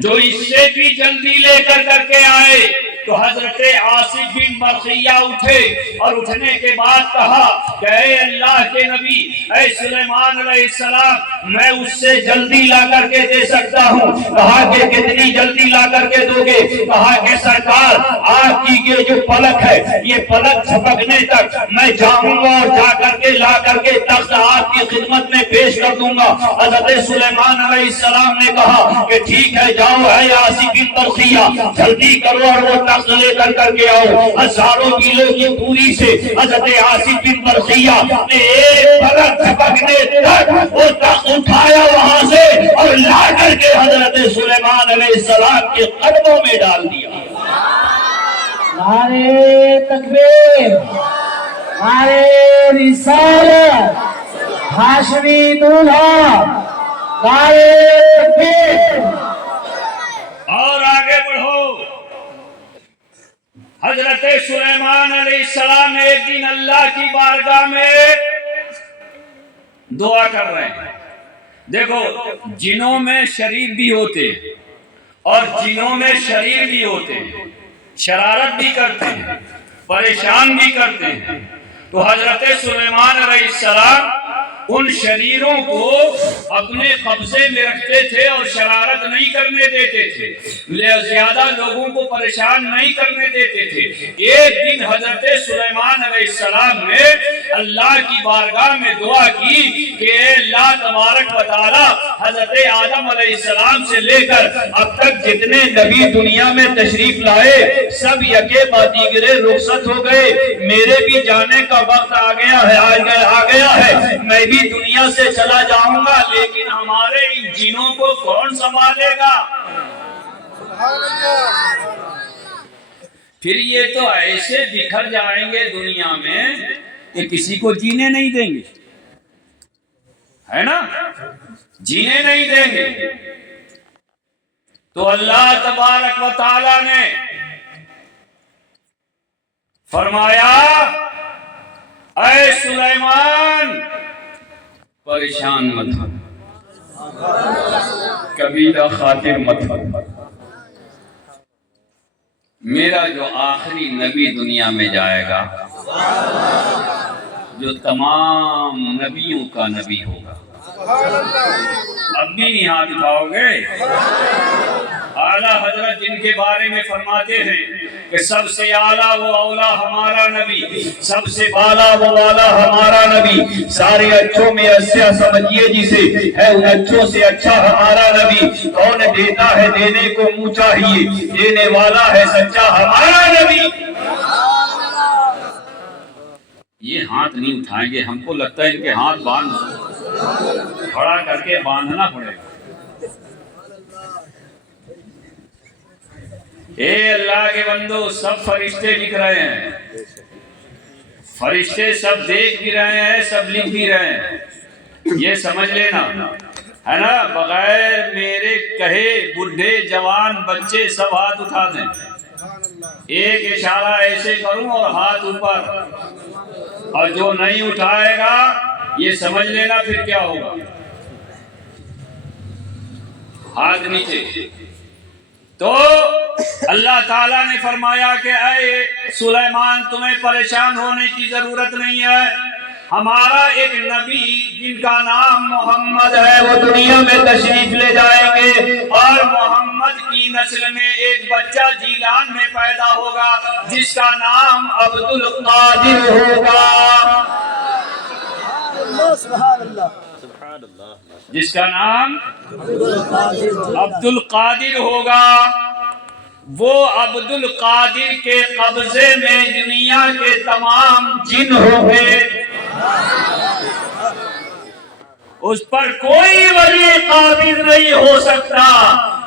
جو اس سے بھی جلدی لے کر کے آئے. تو حضرت آصف بن برقیہ اٹھے اور اٹھنے کے بعد کہا کہ اے اللہ کے نبی، اے سلیمان علیہ السلام، میں اس سے جلدی لا کر کے دے سکتا ہوں. کہا کہ کتنی جلدی لا کر کے دو گے؟ کہا کہ سرکار، آپ کی یہ جو پلک ہے، یہ پلک جھپکنے تک میں جاؤں گا اور جا کر کے لا کر کے تخت آپ کی خدمت میں پیش کر دوں گا. حضرت سلیمان علیہ السلام نے کہا کہ ٹھیک ہے، جاؤ اے آصف بن برقیہ، جلدی کرو اور وہ تخت لے کر کے آؤ. ہزاروں میلوں کی دوری سے حضرت آصف بن برقیہ نے ایک پلک جھپکنے تک وہ تخت اٹھایا وہاں سے اور لا کر کے حضرت سلیمان علیہ السلام کے قدموں میں ڈال دیا. نعرے تکبیر، نعرے رسالت، ہاشمی دولہا، نعرے تکبیر. اور آگے بڑھو. حضرت سلیمان علیہ السلام ایک دن اللہ کی بارگاہ میں دعا کر رہے ہیں. دیکھو، جنوں میں شریف بھی ہوتے اور جنوں میں شریر بھی ہوتے، شرارت بھی کرتے ہیں، پریشان بھی کرتے ہیں. تو حضرت سلیمان علیہ السلام ان شریروں کو اپنے قبضے میں رکھتے تھے اور شرارت نہیں کرنے دیتے تھے، زیادہ لوگوں کو پریشان نہیں کرنے دیتے تھے. ایک دن حضرت سلیمان علیہ السلام نے اللہ کی بارگاہ میں دعا کی کہ اے اللہ تبارک و تعالی، حضرت آدم علیہ السلام سے لے کر اب تک جتنے نبی دنیا میں تشریف لائے سب یکے بعد دیگرے رخصت ہو گئے. میرے بھی جانے کا وقت آ گیا ہے، میں بھی دنیا سے چلا جاؤں گا، لیکن ہمارے ان جنوں کو کون سنبھالے گا؟ پھر یہ تو ایسے بکھر جائیں گے دنیا میں کہ کسی کو جینے نہیں دیں گے، ہے نا؟ جینے نہیں دیں گے. تو اللہ تبارک و تعالی نے فرمایا اے سلیمان پریشان مت ہو، کبیرہ خاطر مت ہو. میرا جو آخری نبی دنیا میں جائے گا، جو تمام نبیوں کا نبی ہوگا. اب بھی نہیں ہاتھ اٹھاؤ گے؟ اعلیٰ حضرت جن کے بارے میں فرماتے ہیں کہ سب سے اعلیٰ وہ اولا ہمارا نبی، سب سے بالا وہ والا ہمارا نبی، سارے اچھوں میں اچھا سمجھیے جسے ہے، ان اچھوں سے اچھا ہمارا نبی. کون دیتا ہے دینے کو منہ چاہیے، دینے والا ہے سچا ہمارا نبی. یہ ہاتھ نہیں اٹھائیں گے. ہم کو لگتا ہے ان کے ہاتھ کھڑا کر کے باندھنا پڑے گا. اے اللہ کے بندو، سب فرشتے لکھ رہے ہیں، فرشتے سب دیکھ بھی رہے ہیں، سب لکھ بھی رہے ہیں. یہ سمجھ لینا ہے نا، بغیر میرے کہے بڈھے جوان بچے سب ہاتھ اٹھا دیں. ایک اشارہ ایسے کروں اور ہاتھ اوپر، اور جو نہیں اٹھائے گا یہ سمجھ لینا پھر کیا ہوگا. ہاتھ نیچے. تو اللہ تعالیٰ نے فرمایا کہ اے سلیمان، تمہیں پریشان ہونے کی ضرورت نہیں ہے. ہمارا ایک نبی جن کا نام محمد ہے وہ دنیا میں تشریف لے جائیں گے، اور محمد کی نسل میں ایک بچہ جیلان میں پیدا ہوگا جس کا نام عبد القادر ہوگا. سبحان اللہ، جس کا نام عبد القادر ہوگا. وہ عبد القادر کے قبضے میں دنیا کے تمام جن ہوں گے. اس پر کوئی ولی قابض نہیں ہو سکتا.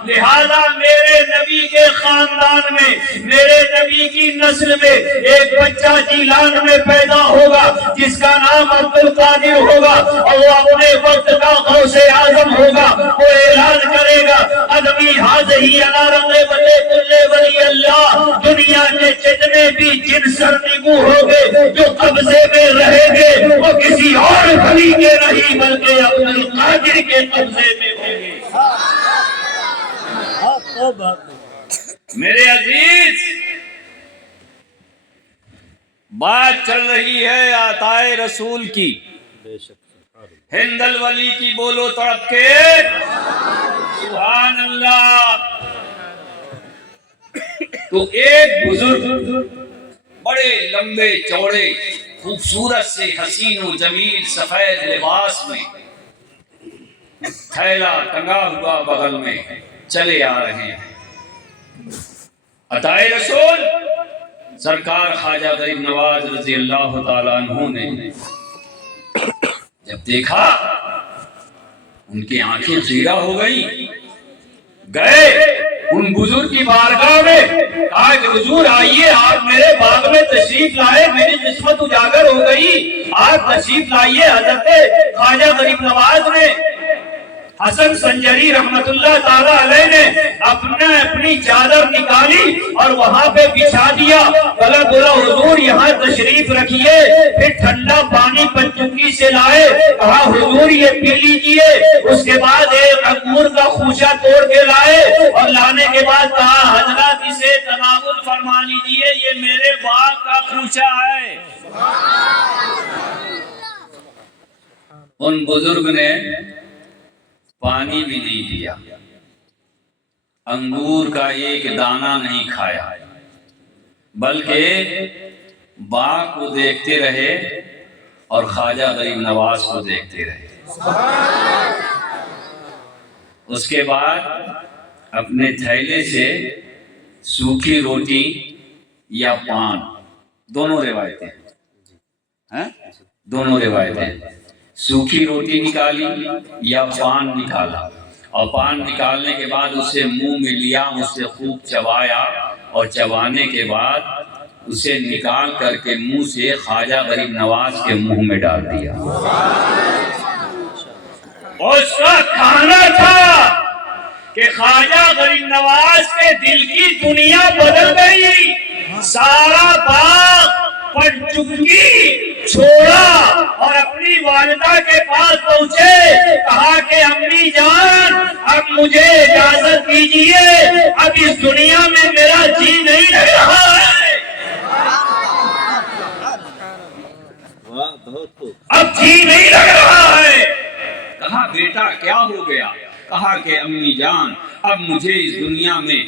لہذا میرے نبی کے خاندان میں، میرے نبی کی نسل میں ایک بچہ جیلان میں پیدا ہوگا جس کا نام عبد القادر ہوگا، اور وہ اپنے وقت کا غوث اعظم ہوگا. وہ اعلان کرے گا ادمی حاضی علی رغم کل ولی اللہ. دنیا کے جتنے بھی جن سرنگو ہوگے جو قبضے میں رہیں گے وہ کسی اور ولی کے نہیں بلکہ عبد القادر کے قبضے میں ہوں گے. میرے عزیز، بات چل رہی ہے عطائے رسول کی، ہند الولی کی، بولو تڑپ کے سبحان اللہ۔ تو ایک بزرگ بڑے لمبے چوڑے خوبصورت سے حسین و جمیل سفید لباس میں، تھیلا ٹنگا ہوا بغل میں، چلے آ رہے ہیں۔ عطائے رسول سرکار خواجہ غریب نواز رضی اللہ تعالیٰ عنہ نے جب دیکھا، ان کی آنکھیں خیرہ ہو گئی، گئے ان بزرگ کی بارگاہ میں، کہا کہ حضور آئیے، آپ میرے باغ میں تشریف لائے، میری قسمت اجاگر ہو گئی، آپ تشریف لائیے۔ حضرت خواجہ غریب نواز نے، حسن سنجری رحمت اللہ تعالیٰ علیہ نے اپنی چادر نکالی اور وہاں پہ بچھا دیا، بولا حضور یہاں تشریف رکھیے۔ پھر ٹھنڈا پانی پنچنگی سے لائے، کہا حضور یہ پی لیجئے۔ اس کے بعد ایک انگور کا خوشہ توڑ کے لائے اور لانے کے بعد کہا حضرات اسے تناول فرما لیجئے، یہ میرے باغ کا خوشہ ہے۔ ان بزرگ نے پانی بھی نہیں پیا، انگور کا ایک دانہ نہیں کھایا، بلکہ باغ کو دیکھتے رہے اور خواجہ غریب نواز کو دیکھتے رہے۔ اس کے بعد اپنے تھیلے سے سوکھی روٹی یا پان، دونوں روایتیں سوکھی روٹی نکالی یا پان نکالا، اور پان نکالنے کے بعد اسے منہ میں لیا، اسے خوب چبایا، اور چبانے کے بعد اسے نکال کر کے منہ سے خواجہ غریب نواز کے منہ میں ڈال دیا۔ اس کا کھانا تھا کہ خواجہ غریب نواز کے دل کی دنیا بدل گئی، سارا باغ پنچنگی چھوڑا اور اپنی والدہ کے پاس پہنچے، کہا کہ امی جان اب مجھے اجازت دیجیے، اب اس دنیا میں میرا جی نہیں لگ رہا ہے، اب جی نہیں لگ رہا ہے۔ کہا بیٹا کیا ہو گیا؟ کہا کہ امی جان اب مجھے اس دنیا میں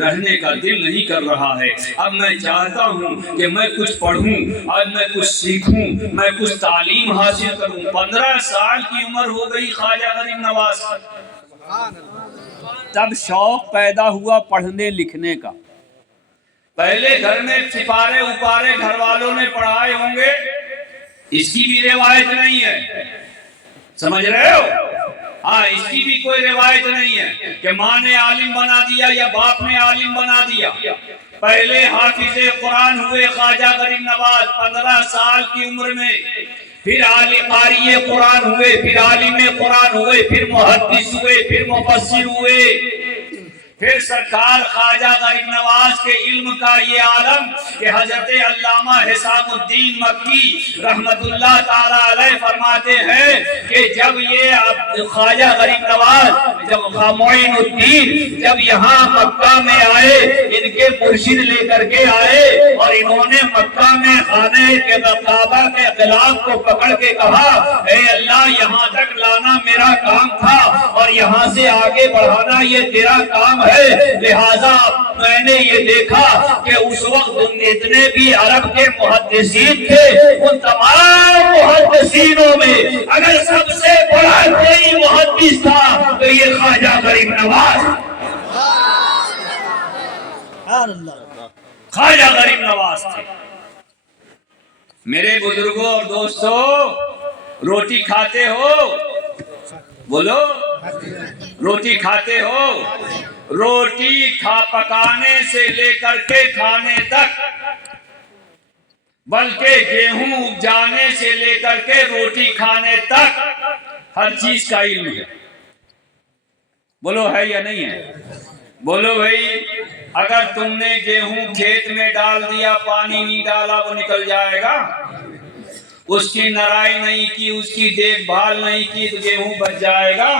رہنے کا دل نہیں کر رہا ہے، اب میں چاہتا ہوں کہ میں کچھ پڑھوں، اب میں کچھ سیکھوں، میں کچھ تعلیم حاصل کروں۔ 15 سال کی عمر ہو گئی خواجہ غریب نواز کی، تب شوق پیدا ہوا پڑھنے لکھنے کا۔ پہلے گھر میں سپارے اوپارے گھر والوں نے پڑھائے ہوں گے، اس کی بھی روایت نہیں ہے، سمجھ رہے ہو؟ ہاں، اس کی بھی کوئی روایت نہیں ہے کہ ماں نے عالم بنا دیا یا باپ نے عالم بنا دیا۔ پہلے حافظ قرآن ہوئے خواجہ غریب نواز 15 سال کی عمر میں، پھر قاری قرآن ہوئے، پھر عالم قرآن ہوئے، پھر محدث ہوئے، پھر مفسر ہوئے، پھر سرکار خواجہ غریب نواز کے علم کا یہ عالم کہ حضرت علامہ حسام الدین مکی رحمت اللہ تعالیٰ علیہ فرماتے ہیں کہ جب یہ خواجہ غریب نواز معین الدین جب یہاں مکہ میں آئے، ان کے مرشد لے کر کے آئے اور انہوں نے مکہ میں خانہ کعبہ کے خلاف کو پکڑ کے کہا اے اللہ یہاں تک لانا میرا کام تھا اور یہاں سے آگے بڑھانا یہ تیرا کام ہے، لہٰذا میں نے یہ دیکھا کہ اس وقت جتنے بھی عرب کے محدثین تھے ان تمام محدثینوں میں اگر سب سے بڑا کوئی محدث تھا تو یہ خواجہ غریب نواز، خواجہ غریب نواز تھے۔ میرے بزرگوں اور دوستوں، روٹی کھاتے ہو؟ بولو، روٹی کھاتے ہو؟ روٹی پکانے سے لے کر کے کھانے تک، بلکہ گیہوں اگجانے سے لے کر کے روٹی کھانے تک ہر چیز کا علم ہے۔ بولو ہے یا نہیں ہے؟ بولو بھائی، اگر تم نے گیہوں کھیت میں ڈال دیا، پانی نہیں ڈالا، وہ نکل جائے گا؟ اس کی نرائی نہیں کی، اس کی دیکھ بھال نہیں کی تو گیہوں بچ جائے گا؟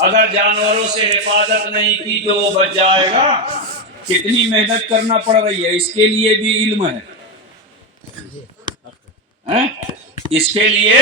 اگر جانوروں سے حفاظت نہیں کی تو وہ بچ جائے گا. کتنی محنت کرنا پڑ رہی ہے, اس کے لیے بھی علم ہے. اس کے لیے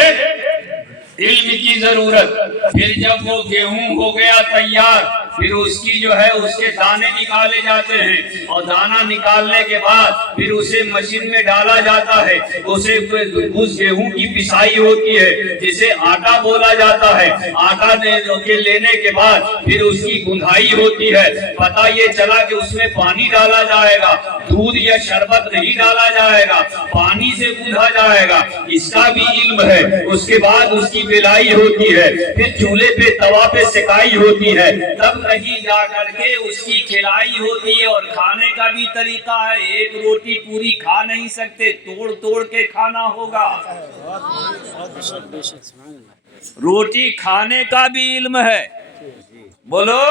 علم کی ضرورت. پھر جب وہ گیہوں ہو گیا تیار, پھر اس کی جو ہے اس کے دانے نکالے جاتے ہیں, اور دانا نکالنے کے بعد پھر اسے مشین میں ڈالا جاتا ہے. اسے اس گیہوں کی پسائی ہوتی ہے جسے آٹا بولا جاتا ہے. آٹا لینے کے بعد پھر اس کی گندھائی ہوتی ہے. پتہ یہ چلا کہ اس میں پانی ڈالا جائے گا, دودھ یا شربت نہیں ڈالا جائے گا, پانی سے گندھا جائے گا. اس کا بھی علم ہے. اس کے بعد اس کی بلائی ہوتی ہے, پھر چولہے پہ توا پہ سکائی ہوتی ہے, تب کہیں جا کر کے اس کی کھلائی ہوتی ہے. اور کھانے کا بھی طریقہ ہے, ایک روٹی پوری کھا نہیں سکتے, توڑ توڑ کے کھانا ہوگا. روٹی کھانے کا بھی علم ہے. بولو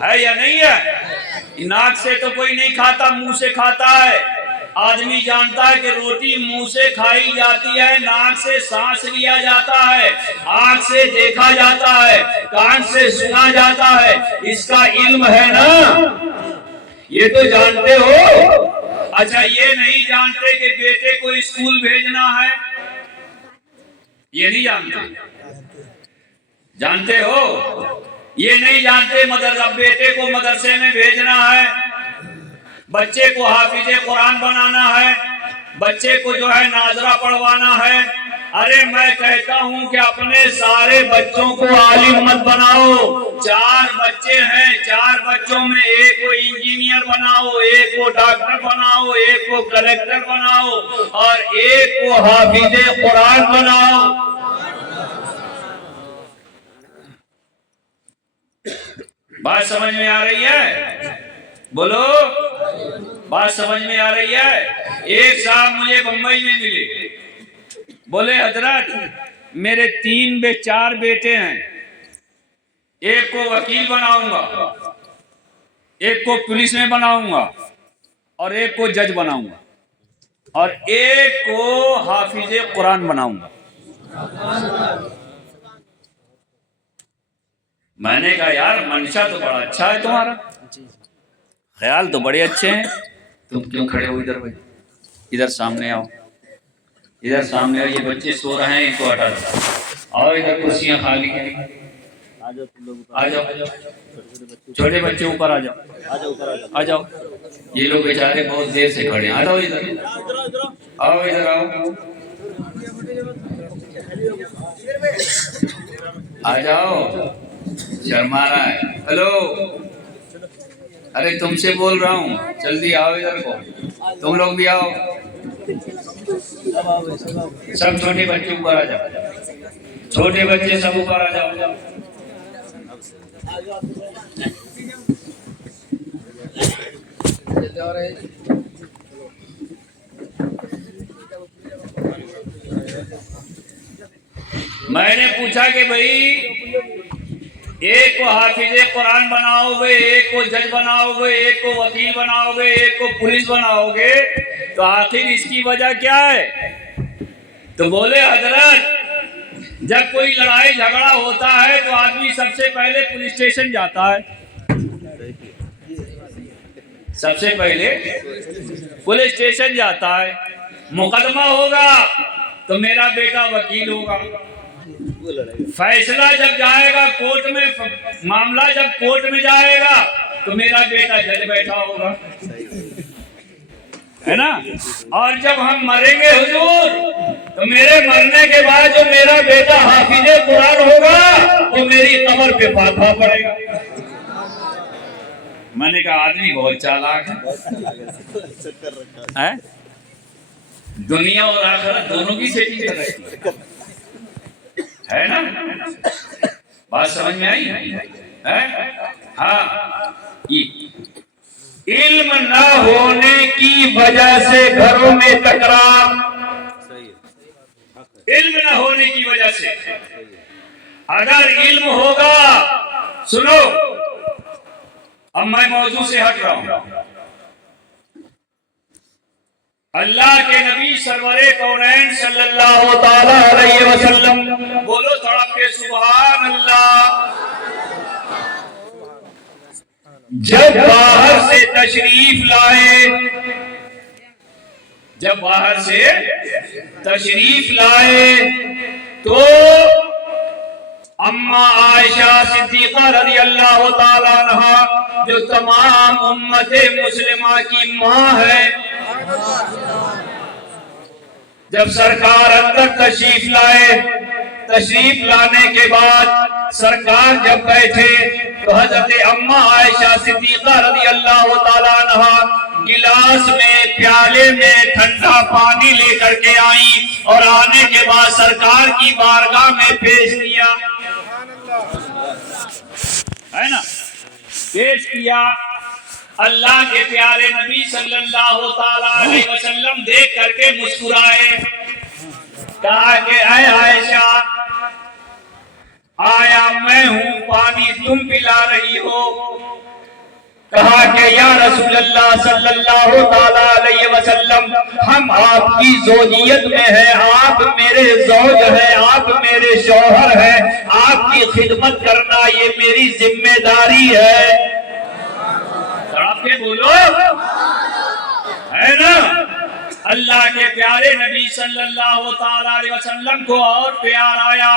ہے یا نہیں ہے؟ ناک سے تو کوئی نہیں کھاتا, منہ سے کھاتا ہے. آدمی جانتا ہے کہ روٹی منہ سے کھائی جاتی ہے, ناک سے سانس لیا جاتا ہے, آنکھ سے دیکھا جاتا ہے, کان سے سنا جاتا ہے. اس کا علم ہے نا, یہ تو جانتے ہو. اچھا یہ نہیں جانتے کہ بیٹے کو اسکول بھیجنا ہے؟ یہ نہیں جانتے. جانتے ہو؟ یہ نہیں جانتے بیٹے کو مدرسے میں بھیجنا ہے, بچے کو حافظ قرآن بنانا ہے, بچے کو جو ہے ناظرہ پڑھوانا ہے. ارے میں کہتا ہوں کہ اپنے سارے بچوں کو عالم مت بناؤ. 4 بچے ہیں, 4 بچوں میں ایک کو انجینئر بناؤ, ایک کو ڈاکٹر بناؤ, ایک کو کلیکٹر بناؤ, اور ایک کو حافظ قرآن بناؤ. بات سمجھ میں آ رہی ہے؟ بولو بات سمجھ میں آ رہی ہے؟ ایک صاحب مجھے بمبئی میں ملے, بولے حضرت میرے 4 بیٹے ہیں, ایک کو وکیل بناؤں گا, ایک کو پولیس میں بناؤں گا, اور ایک کو جج بناؤں گا, اور ایک کو حافظ قرآن بناؤں گا. میں نے کہا یار منشا تو بڑا اچھا ہے تمہارا, خیال تو بڑے اچھے ہیں. تم کیوں کھڑے ہو ادھر؟ بھائی ادھر سامنے آؤ, ادھر سامنے آؤ. یہ بچے سو رہے ہیں, ان کو ہٹا دو. آؤ ادھر, کرسیاں خالی ہیں, آ جاؤ. چھوٹے بچے اوپر آ جاؤ, آ جاؤ. یہ لوگ بیچارے بہت دیر سے کھڑے ہیں. آ جاؤ ادھر, آؤ ادھر آؤ, آ جاؤ. شرما رہا ہے. ہلو, ارے تم سے بول رہا ہوں, جلدی آؤ ادھر کو. تم لوگ بھی آؤ. سب چھوٹے بچے اوپر آ جاؤ, چھوٹے بچے سب اوپر آ جاؤ. میں نے پوچھا کہ بھائی ایک کو حافظ قرآن بناؤ گے, ایک کو جج بناؤ گے, ایک کو وکیل بناؤ گے, ایک کو پولیس بناؤ گے, تو آخر اس کی وجہ کیا ہے؟ تو بولے حضرت جب کوئی لڑائی جھگڑا ہوتا ہے تو آدمی سب سے پہلے پولیس اسٹیشن جاتا ہے. سب سے پہلے پولیس اسٹیشن جاتا ہے. مقدمہ ہوگا تو میرا بیٹا وکیل ہوگا. فیصلہ جب جائے گا کورٹ میں, معاملہ جب کورٹ میں جائے گا تو میرا بیٹا جج بیٹھا ہوگا, ہے نا. اور جب ہم مریں گے حضور تو میرے مرنے کے بعد جو میرا بیٹا حافظ قرآن ہوگا تو میری قبر پہ فاتحہ پڑے گا. میں نے کہا آدمی بہت چالاک ہے, دنیا اور آخرت دونوں کی سیٹنگ کر رہی ہے نا. بات سمجھ میں آئی؟ ہاں. علم نہ ہونے کی وجہ سے گھروں میں تکرار, علم نہ ہونے کی وجہ سے. اگر علم ہوگا, سنو اب میں موضوع سے ہٹ رہا ہوں, اللہ کے نبی سرور کونین صلی اللہ تعالی علیہ وسلم، بولو تڑپ کے سبحان اللہ، جب باہر سے تشریف لائے، جب باہر سے تشریف لائے تو اما عائشہ صدیقہ رضی اللہ تعالیٰ عنہ جو تمام امت مسلمہ کی ماں ہے، جب سرکار اندر تشریف لائے، تشریف لانے کے بعد سرکار جب بیٹھے تو حضرت اما عائشہ صدیقہ رضی اللہ تعالیٰ عنہ گلاس میں پیالے میں ٹھنڈا پانی لے کر کے آئیں اور آنے کے بعد سرکار کی بارگاہ میں پیش کیا، ہے نا، پیش کیا۔ اللہ کے پیارے نبی صلی اللہ تعالی علیہ وسلم دیکھ کر کے مسکرائے، کہا کہ اے عائشہ، آیا میں ہوں پانی تم پلا رہی ہو؟ کہا کہ یا رسول اللہ صلی اللہ تعالی علیہ وسلم، ہم آپ کی زوجیت میں ہیں، آپ میرے زوج ہیں، آپ میرے شوہر ہیں، آپ کی خدمت کرنا یہ میری ذمہ داری ہے۔ آپ کے بولو ہے نا، اللہ کے پیارے نبی صلی اللہ تعالی علیہ وسلم کو اور پیار آیا،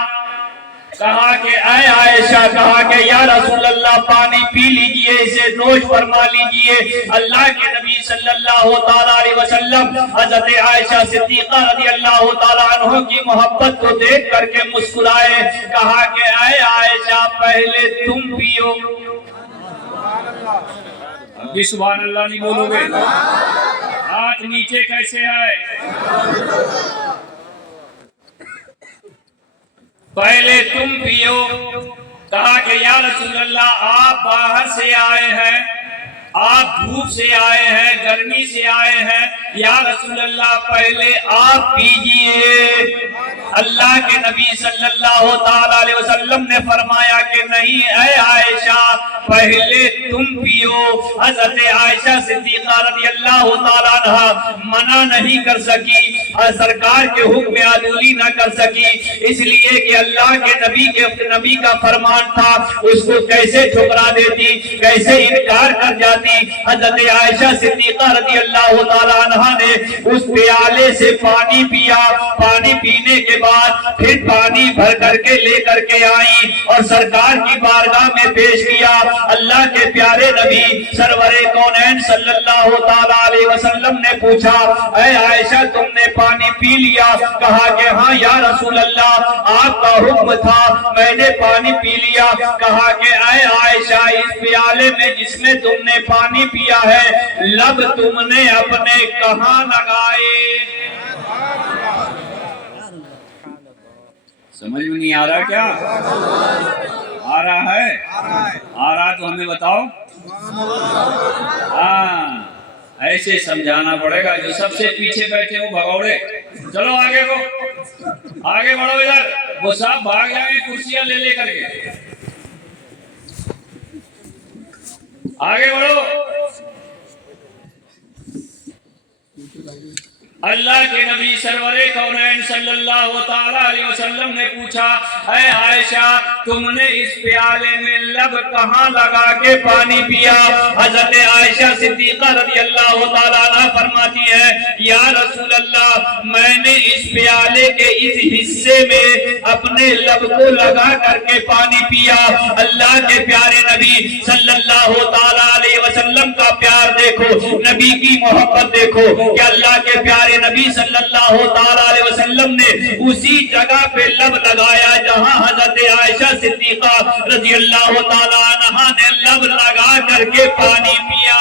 کہا کہ اے عائشہ، کہا کہ یا رسول اللہ پانی پی لیجئے، اسے نوش فرما لیجئے۔ اللہ کے نبی صلی اللہ تعالی علیہ وسلم حضرت عائشہ صدیقہ رضی اللہ تعالی عنہ کی محبت کو دیکھ کر کے مسکرائے، کہا کہ اے عائشہ پہلے تم پیو۔ ابھی سبحان اللہ نہیں بولو گے؟ ہاتھ نیچے کیسے ہے؟ پہلے تم پیو۔ کہا کہ یا رسول اللہ آپ باہر سے آئے ہیں، آپ دھوپ سے آئے ہیں، گرمی سے آئے ہیں، یا رسول اللہ پہلے آپ پیجئے۔ اللہ کے نبی صلی اللہ تعالی علیہ وسلم نے فرمایا کہ نہیں اے عائشہ پہلے تم پیو۔ حضرت عائشہ صدیقہ رضی اللہ تعالی عنہ منع نہیں کر سکی اور سرکار کے حکم عدولی نہ کر سکی، اس لیے کہ اللہ کے نبی کا فرمان تھا، اس کو کیسے ٹھکرا دیتی، کیسے انکار کر جاتی۔ حضرت عائشہ صدیقہ رضی اللہ تعالی عنہ نے اس پیالے سے پانی پیا، پانی پینے کے بعد پھر پانی بھر کر کے لے کر کے آئیں اور سرکار کی بارگاہ میں پیش کیا۔ اللہ کے پیارے نبی سرور کونین صلی اللہ تعالی علیہ وسلم نے پوچھا اے عائشہ تم نے پانی پی لیا؟ کہا کہ ہاں یا رسول اللہ آپ کا حکم تھا، میں نے پانی پی لیا۔ کہا کہ اے عائشہ اس پیالے میں جس میں تم نے پانی پیا ہے لب تم نے اپنے کہاں لگائے؟ سمجھ میں نہیں آ رہا کیا؟ آ رہا ہے؟ آ رہا تو ہمیں بتاؤ۔ ہاں ایسے سمجھانا پڑے گا، جو سب سے پیچھے بیٹھے ہو بھگوڑے، چلو آگے کو، آگے بڑھو ادھر، وہ سب بھاگ جائیں گے کرسیاں لے لے کر کے، آگے بڑھو۔ اللہ کے نبی سرور کونین صلی اللہ تعالی علیہ وسلم نے پوچھا اے عائشہ تم نے اس پیالے میں لب کہاں لگا کے پانی پیا؟ حضرت عائشہ صدیقہ رضی اللہ تعالیٰ عنہ فرماتی ہے یا رسول اللہ میں نے اس پیالے کے اس حصے میں اپنے لب کو لگا کر کے پانی پیا۔ اللہ کے پیارے نبی صلی اللہ تعالیٰ علیہ وسلم کا پیار دیکھو، نبی کی محبت دیکھو کہ اللہ کے پیارے نبی صلی اللہ تعالی علیہ وسلم نے اسی جگہ پہ لب لگایا جہاں حضرت عائشہ صدیقہ رضی اللہ تعالی عنہا نے لب لگا کر کے پانی پیا۔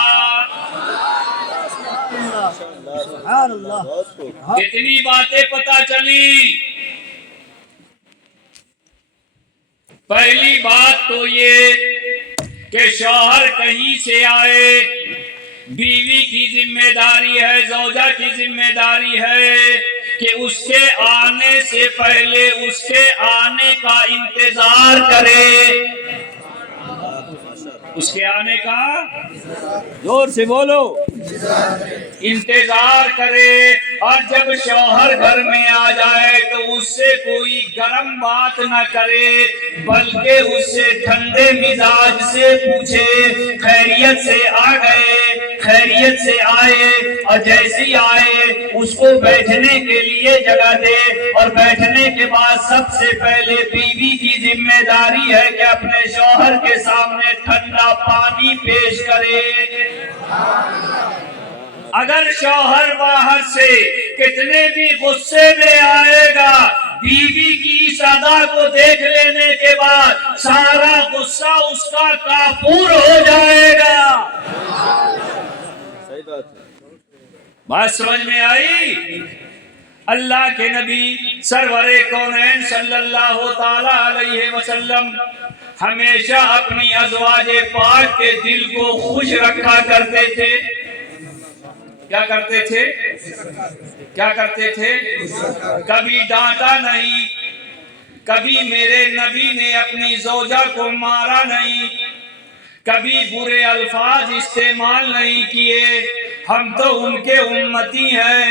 کتنی باتیں پتہ چلی؟ پہلی بات تو یہ کہ شوہر کہیں سے آئے، بیوی کی ذمہ داری ہے، زوجہ کی ذمہ داری ہے کہ اس کے آنے سے پہلے اس کے آنے کا انتظار کرے۔ اس کے آنے کا زور سے بولو انتظار کرے، اور جب شوہر گھر میں آ جائے تو اس سے کوئی گرم بات نہ کرے، بلکہ اس سے ٹھنڈے مزاج سے پوچھے خیریت سے آ گئے، خیریت سے آئے، اور جیسی آئے اس کو بیٹھنے کے لیے جگہ دے، اور بیٹھنے کے بعد سب سے پہلے بیوی کی ذمہ داری ہے کہ اپنے شوہر کے سامنے ٹھنڈا پانی پیش کرے۔ اگر شوہر باہر سے کتنے بھی غصے میں آئے گا، بیوی کی اس ادا کو دیکھ لینے کے بعد سارا غصہ اس کا کافور ہو جائے گا۔ بات سمجھ میں آئی؟ اللہ کے نبی سرور کونین صلی اللہ تعالی علیہ وسلم ہمیشہ اپنی ازواج پاک کے دل کو خوش رکھا کرتے تھے۔ کیا کرتے تھے؟ کیا کرتے تھے؟ کبھی ڈانٹا نہیں، کبھی میرے نبی نے اپنی زوجہ کو مارا نہیں، کبھی برے الفاظ استعمال نہیں کیے۔ ہم تو ان کے امتی ہیں،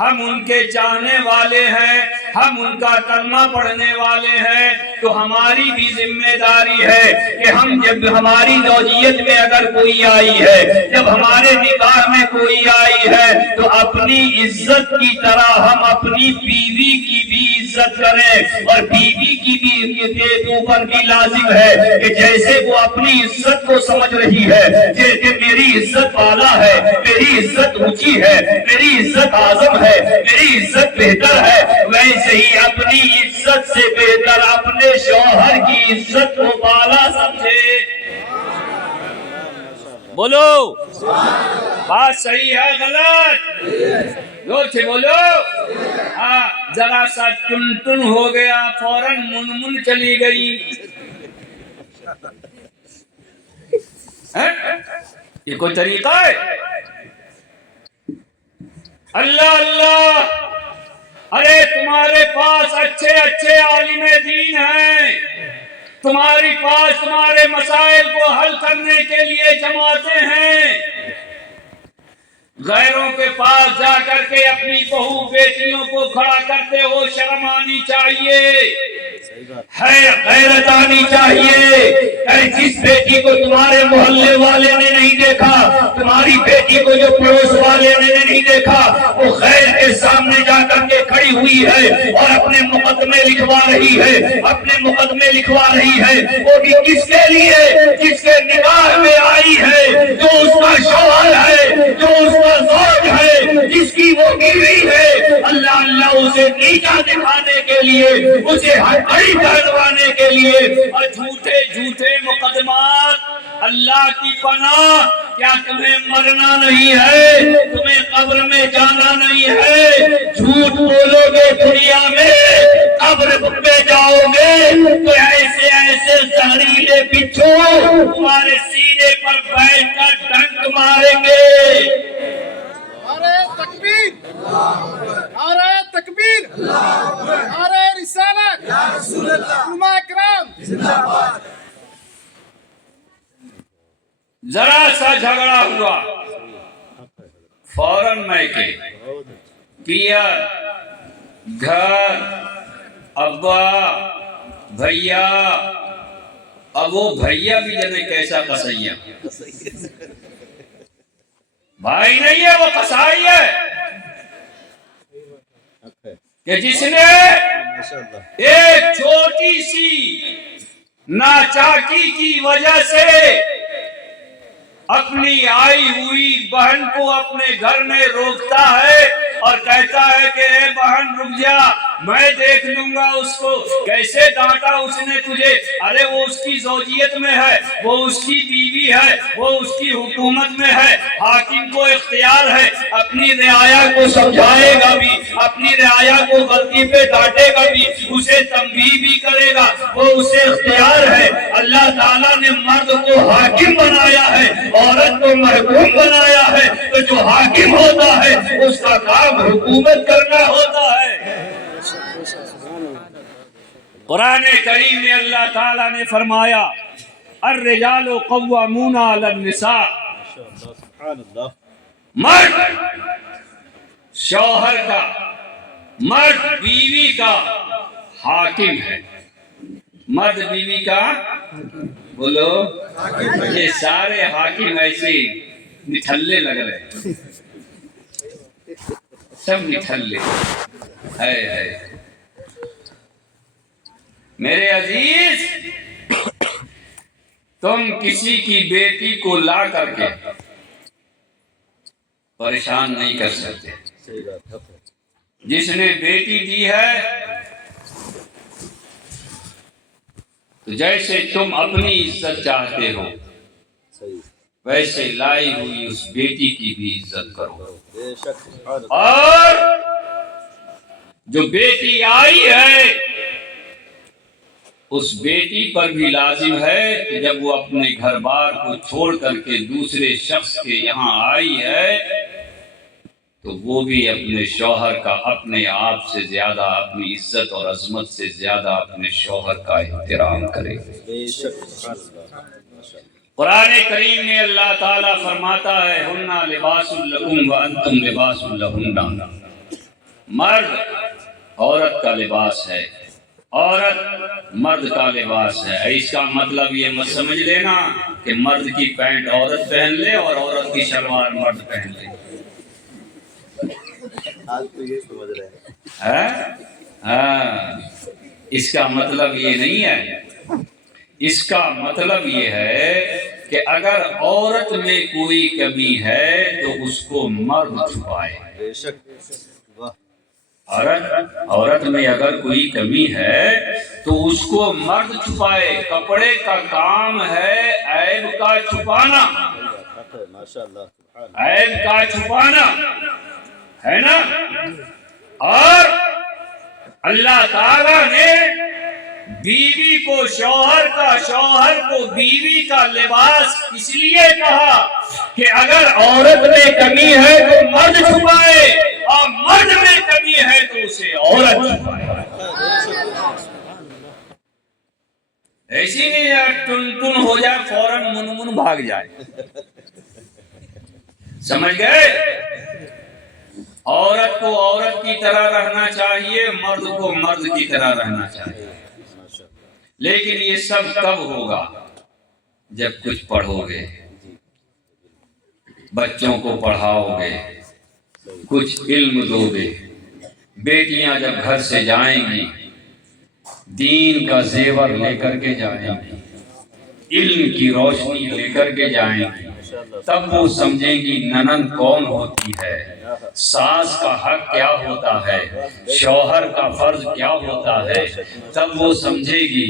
ہم ان کے چاہنے والے ہیں، ہم ان کا کلمہ پڑھنے والے ہیں، تو ہماری بھی ذمہ داری ہے کہ ہم جب ہماری زوجیت میں اگر کوئی آئی ہے، جب ہمارے نکاح میں کوئی آئی ہے، تو اپنی عزت کی طرح ہم اپنی بیوی کی بھی عزت کریں، اور بیوی کی بھی کے اوپر بھی لازم ہے کہ جیسے وہ اپنی عزت کو سمجھ رہی ہے کہ میری عزت والا ہے، میری عزت اونچی ہے، میری عزت اعظم ہے، میری عزت بہتر ہے، ویسے ہی اپنی عزت سے بہتر اپنے شوہر کی عزت کو بالا سمجھے۔ بولو بات صحیح ہے غلط؟ زور سے بولو۔ ہاں، ذرا سا ٹن ہو گیا فوراً من چلی گئی۔ یہ کوئی طریقہ ہے؟ اللہ اللہ، ارے تمہارے پاس اچھے اچھے عالم دین ہیں، تمہاری پاس تمہارے مسائل کو حل کرنے کے لیے جماعتیں ہیں، غیروں کے پاس جا کر کے اپنی بہو بیٹیوں کو کھڑا کرتے ہو، شرم آنی چاہیے، ہے غیرت آنی چاہیے۔ جس بیٹی کو تمہارے محلے والے نے نہیں دیکھا، تمہاری بیٹی کو جو پڑوس والے نے نہیں دیکھا، وہ غیر کے سامنے جا کر کے کھڑی ہوئی ہے اور اپنے مقدمے لکھوا رہی ہے، اپنے مقدمے لکھوا رہی ہے، وہ بھی کس کے لیے؟ جس کے نکاح میں آئی ہے، جو اس کا شوہر ہے، جو اس کا زوج ہے، جس کی وہ بیوی ہے۔ اللہ اللہ، اسے نیچا دکھانے کے لیے، اسے ہڑبڑی کروانے کے لیے، اور جھوٹے جھوٹے مقدمات۔ اللہ کی پناہ، کیا تمہیں مرنا نہیں ہے؟ تمہیں قبر میں جانا نہیں ہے؟ جھوٹ بولو گے دنیا میں، قبر میں جاؤ گے تو ایسے ایسے زہریلے بچھو تمہارے سینے پر بیٹھ کر ڈنک ماریں گے۔ نعرہ تکبیر، نعرہ تکبیر، نعرہ رسالت، علماء کرام۔ ذرا سا جھگڑا ہوا، فوراً میکے، پیئر، گھر، ابا، بھیا، اب وہ بھیا بھی جانے کیسا قصیہ، بھائی نہیں ہے وہ قصائی ہے، کہ جس نے ایک چھوٹی سی ناچاکی کی وجہ سے اپنی آئی ہوئی بہن کو اپنے گھر میں روکتا ہے اور کہتا ہے کہ اے بہن رک جا، میں دیکھ لوں گا اس کو۔ کیسے ڈانٹا اس نے تجھے؟ ارے وہ اس کی زوجیت میں ہے، وہ اس کی بیوی ہے، وہ اس کی حکومت میں ہے، حاکم کو اختیار ہے، اپنی رعایا کو سمجھائے گا بھی، اپنی رعایا کو غلطی پہ ڈانٹے گا بھی، اسے تنبیہ بھی کرے گا، وہ اسے اختیار ہے۔ اللہ تعالیٰ نے مرد کو حاکم بنایا ہے، عورت کو محکوم بنایا ہے، تو جو حاکم ہوتا ہے اس کا کام حکومت کرنا ہوتا ہے۔ قرآن کریم میں اللہ تعالیٰ نے فرمایا الرجال قوامون علی النساء، مرد شوہر کا، مرد بیوی کا حاکم ہے، مرد بیوی کا بولو، یہ سارے حاکم ایسے نٹھلے لگ رہے ہیں، سب نٹھلے ہے۔ میرے عزیز، تم کسی کی بیٹی کو لا کر کے پریشان نہیں کر سکتے۔ جس نے بیٹی دی ہے تو جیسے تم اپنی عزت چاہتے ہو ویسے لائی ہوئی اس بیٹی کی بھی عزت کرو، اور جو بیٹی آئی ہے اس بیٹی پر بھی لازم ہے کہ جب وہ اپنے گھر بار کو چھوڑ کر کے دوسرے شخص کے یہاں آئی ہے تو وہ بھی اپنے شوہر کا اپنے آپ سے زیادہ، اپنی عزت اور عظمت سے زیادہ اپنے شوہر کا احترام کرے۔ قرآن کریم میں اللہ تعالیٰ فرماتا ہے ہن لباس لکم وانتم لباس لہن، مرد عورت کا لباس ہے، عورت مرد کا لباس ہے۔ اس کا مطلب یہ مت سمجھ لینا کہ مرد کی پینٹ عورت پہن لے اور عورت کی شلوار مرد پہن لے، ہاں، اس کا مطلب یہ نہیں ہے۔ اس کا مطلب یہ ہے کہ اگر عورت میں کوئی کمی ہے تو اس کو مرد چھپائے۔ عورت میں اگر کوئی کمی ہے تو اس کو مرد چھپائے۔ کپڑے کا کام ہے عیب کا چھپانا، عیب کا چھپانا ہے نا۔ اور اللہ تعالیٰ نے بیوی کو شوہر کا، شوہر کو بیوی کا لباس اس لیے کہا کہ اگر عورت میں کمی ہے تو مرد چھپائے، اور مرد میں کمی ہے تو اسے عورت چھپائے۔ ایسی نہیں یار ٹن ٹن ہو جائے فوراً من من بھاگ جائے، سمجھ گئے؟ عورت کو عورت کی طرح رہنا چاہیے، مرد کو مرد کی طرح رہنا چاہیے۔ لیکن یہ سب کب ہوگا؟ جب کچھ پڑھو گے، بچوں کو پڑھاؤ گے، کچھ علم دو گے۔ بیٹیاں جب گھر سے جائیں گی دین کا زیور لے کر کے جائیں گی، علم کی روشنی لے کر کے جائیں گی، تب وہ سمجھیں گی ننند کون ہوتی ہے، ساس کا حق کیا ہوتا ہے، شوہر کا فرض کیا ہوتا ہے، تب وہ سمجھے گی۔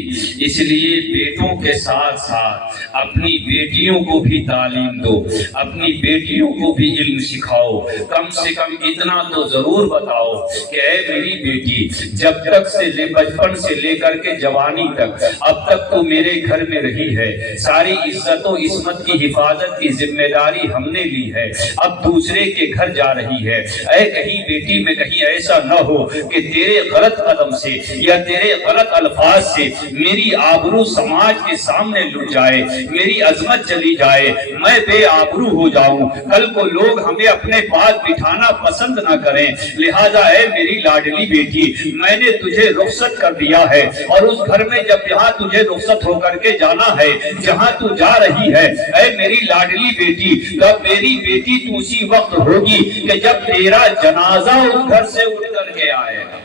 اس لیے بیٹوں کے ساتھ ساتھ اپنی بیٹیوں کو بھی تعلیم دو، اپنی بیٹیوں کو بھی علم سکھاؤ۔ کم سے کم اتنا تو ضرور بتاؤ کہ اے میری بیٹی، جب تک سے بچپن سے لے کر کے جوانی تک اب تک تو میرے گھر میں رہی ہے، ساری عزت و عصمت کی حفاظت کی ذمہ داری ہم نے لی ہے، اب دوسرے کے گھر جا رہی ہے۔ اے کہیں بیٹی میں کہیں ایسا نہ ہو کہ تیرے غلط قدم سے یا تیرے غلط الفاظ سے میری آبرو سماج کے سامنے لٹ جائے، میری عظمت چلی جائے، میں بے آبرو ہو جاؤں، کل کو لوگ ہمیں اپنے پاس بٹھانا پسند نہ کریں۔ لہٰذا اے میری لاڈلی بیٹی، میں نے تجھے رخصت کر دیا ہے، اور اس گھر میں جب جہاں تجھے رخصت ہو کر کے جانا ہے، جہاں تو جا رہی ہے، اے میری لاڈلی بیٹی، تب میری بیٹی تو اسی وقت ہوگی کہ جب تیرا جنازہ اس گھر سے اٹھ کر کے آئے گا۔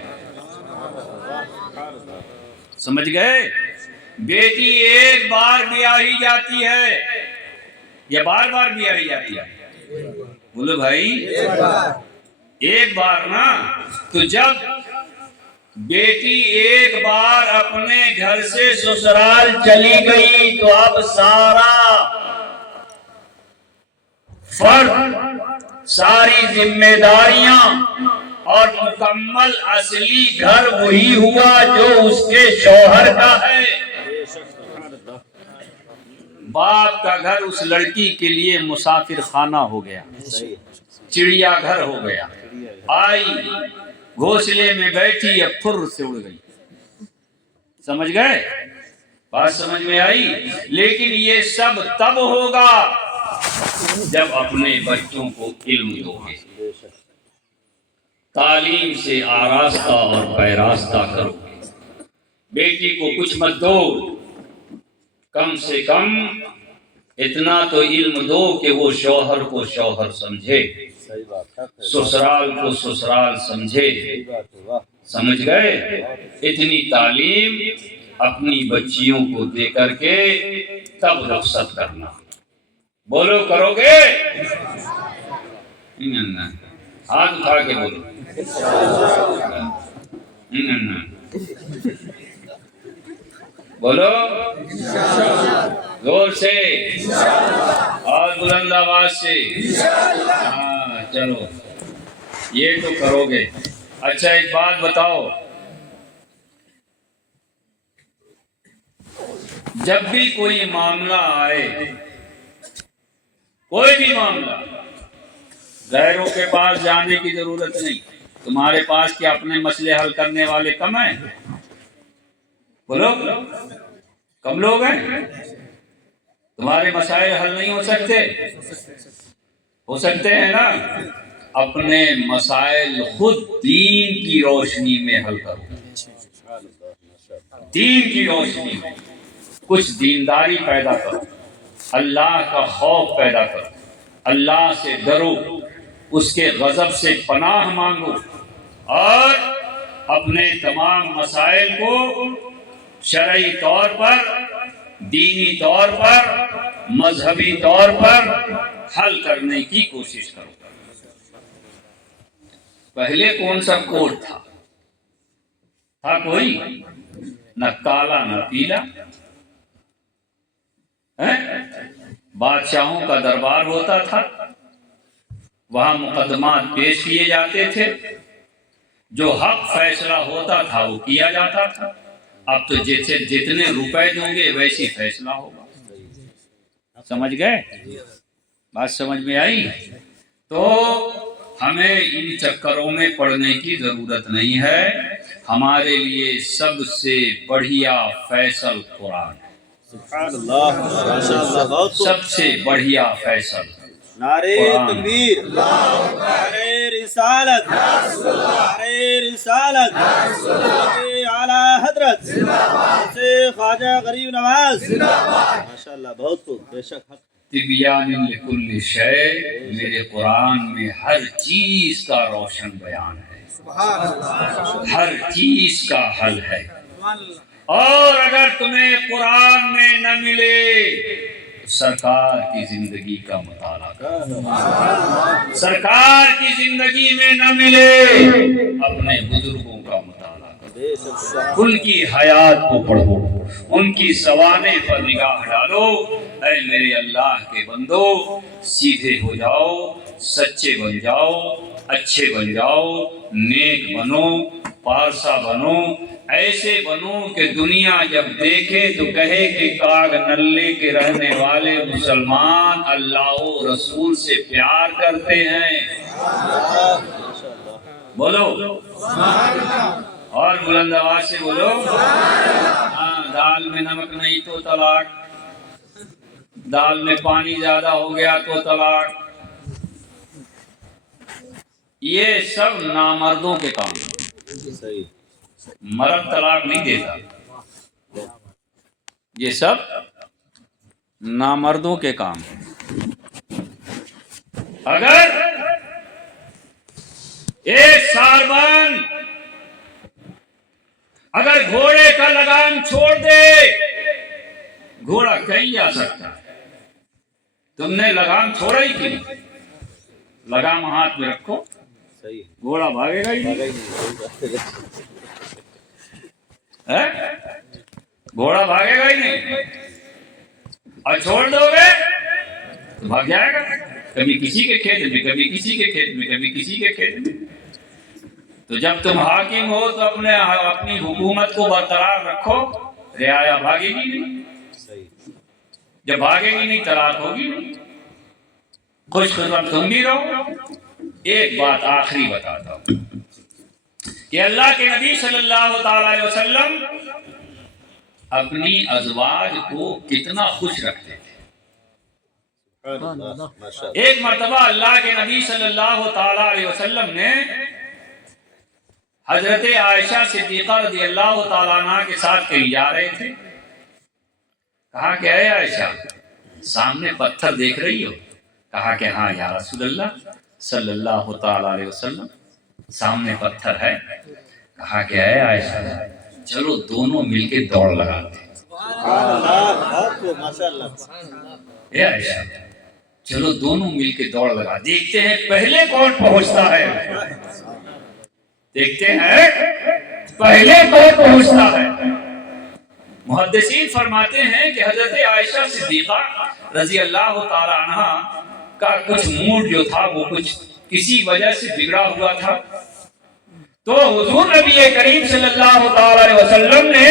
سمجھ گئے؟ بیٹی ایک بار بیاہی جاتی ہے یا بار بار بیاہی جاتی ہے؟ بولو بھائی، ایک بار نا۔ تو جب بیٹی ایک بار اپنے گھر سے سسرال چلی گئی تو اب سارا فرض، ساری ذمہ داریاں اور مکمل اصلی گھر وہی ہوا جو اس کے شوہر کا ہے۔ باپ کا گھر اس لڑکی کے لیے مسافر خانہ ہو گیا، چڑیا گھر ہو گیا۔ آئی گھونسلے میں بیٹھی، اب پھر سے اڑ گئی۔ سمجھ گئے؟ بات سمجھ میں آئی؟ لیکن یہ سب تب ہوگا جب اپنے بچوں کو علم دو گے، تعلیم سے آراستہ اور پیراستہ کرو گے۔ بیٹی کو کچھ مت دو، کم سے کم اتنا تو علم دو کہ وہ شوہر کو شوہر سمجھے، سسرال کو سسرال سمجھے۔ سمجھ گئے؟ اتنی تعلیم اپنی بچیوں کو دے کر کے تب رخصت کرنا۔ بولو کرو گے؟ ہاتھ اٹھا کے بولو۔ بولو زور سے اور بلند آواز سے۔ ہاں چلو یہ تو کرو گے۔ اچھا ایک بات بتاؤ، جب بھی کوئی معاملہ آئے، کوئی بھی معاملہ، غیروں کے پاس جانے کی ضرورت نہیں۔ تمہارے پاس کیا اپنے مسئلے حل کرنے والے کم ہیں؟ بولو کم لوگ ہیں؟ تمہارے مسائل حل نہیں ہو سکتے؟ ہو سکتے ہیں نا؟ اپنے مسائل خود دین کی روشنی میں حل کرو، دین کی روشنی میں کچھ دینداری پیدا کرو، اللہ کا خوف پیدا کرو، اللہ سے ڈرو، اس کے غضب سے پناہ مانگو، اور اپنے تمام مسائل کو شرعی طور پر، دینی طور پر، مذہبی طور پر حل کرنے کی کوشش کرو۔ پہلے کون سا کوڈ تھا کوئی؟ نہ کالا نہ پیلا۔ بادشاہوں کا دربار ہوتا تھا، وہاں مقدمات پیش کیے جاتے تھے، جو حق فیصلہ ہوتا تھا وہ کیا جاتا تھا۔ اب تو جتنے روپے دوں گے ویسی فیصلہ ہوگا۔ سمجھ گئے؟ بات سمجھ میں آئی؟ تو ہمیں ان چکروں میں پڑنے کی ضرورت نہیں ہے۔ ہمارے لیے سب سے بڑھیا فیصل قرآن ہے، سبحان اللہ، ماشاء اللہ، بہت سب سے بڑھیا فیصل نعرے قرآن۔ تکبیر، نعرے رسالت، نعرے رسالت، نعرے اعلیٰ حضرت سے خواجہ غریب نواز، ماشاء اللہ، بہت خوب، بے شک حق۔ تبیان لکل شے، میرے قرآن میں ہر چیز کا روشن بیان ہے، ہر چیز کا حل ہے۔ اور اگر تمہیں قرآن میں نہ ملے، سرکار کی زندگی کا مطالعہ کرو۔ سرکار کی زندگی میں نہ ملے، اپنے بزرگوں کا مطالعہ کرو، ان کی حیات کو پڑھو، ان کی سوانح پر نگاہ ڈالو۔ اے میرے اللہ کے بندو، سیدھے ہو جاؤ، سچے بن جاؤ، اچھے بن جاؤ، نیک بنو، پارسا بنو، ایسے بنو کہ دنیا جب دیکھے تو کہے کہ کاغ نلے کے رہنے والے مسلمان اللہ و رسول سے پیار کرتے ہیں۔ بولو اور بلند آواز سے بولو۔ ہاں، دال میں نمک نہیں تو طلاق، دال میں پانی زیادہ ہو گیا تو طلاق۔ یہ سب نامردوں کے کام ہیں، صحیح، مرد طلاق نہیں دیتا، یہ سب نامردوں کے کام ہیں۔ اگر ایک ساربان اگر گھوڑے کا لگام چھوڑ دے، گھوڑا کہیں جا سکتا ہے، تم نے لگام چھوڑا ہی کیوں؟ لگام ہاتھ میں رکھو، صحیح، گھوڑا بھاگے گا ہی نہیں۔ گھوڑا بھاگے گا ہی نہیں، اور چھوڑ دو گے تو بھاگ جائے گا، کبھی کسی کے کھیت میں، کبھی کسی کے کھیت میں، کبھی کسی کے کھیت میں۔ تو جب تم حاکم ہو تو اپنی حکومت کو برقرار رکھو، رعایا بھاگے گی نہیں، جب بھاگے گی نہیں طلاق ہوگی نہیں، خوش خدمت تم بھی رہو۔ ایک بات آخری بتاتا ہوں کہ اللہ کے نبی صلی اللہ تعالی علیہ وسلم اپنی ازواج کو کتنا خوش رکھتے تھے. ایک مرتبہ اللہ کے نبی صلی اللہ تعالی علیہ وسلم نے حضرت عائشہ صدیقہ رضی اللہ تعالیٰ عنہ کے ساتھ کہیں جا رہے تھے. کہا کہ اے عائشہ سامنے پتھر دیکھ رہی ہو؟ کہا کہ ہاں یا رسول اللہ صلی اللہ تعالیٰ علیہ وسلم سامنے پتھر ہے. کہا کہ اے عائشہ چلو دونوں مل کے دوڑ لگاتے ہیں. اے عائشہ چلو دونوں مل کے دوڑ لگا دیکھتے ہیں پہلے کون پہنچتا ہے. دیکھتے ہیں پہلے کون پہنچتا ہے. محدثین فرماتے ہیں کہ حضرت عائشہ صدیقہ رضی اللہ تعالی عنہ کا کچھ موڈ جو تھا وہ کچھ کسی وجہ سے بگڑا ہوا تھا. تو حضور نبی کریم صلی اللہ تعالی علیہ وسلم نے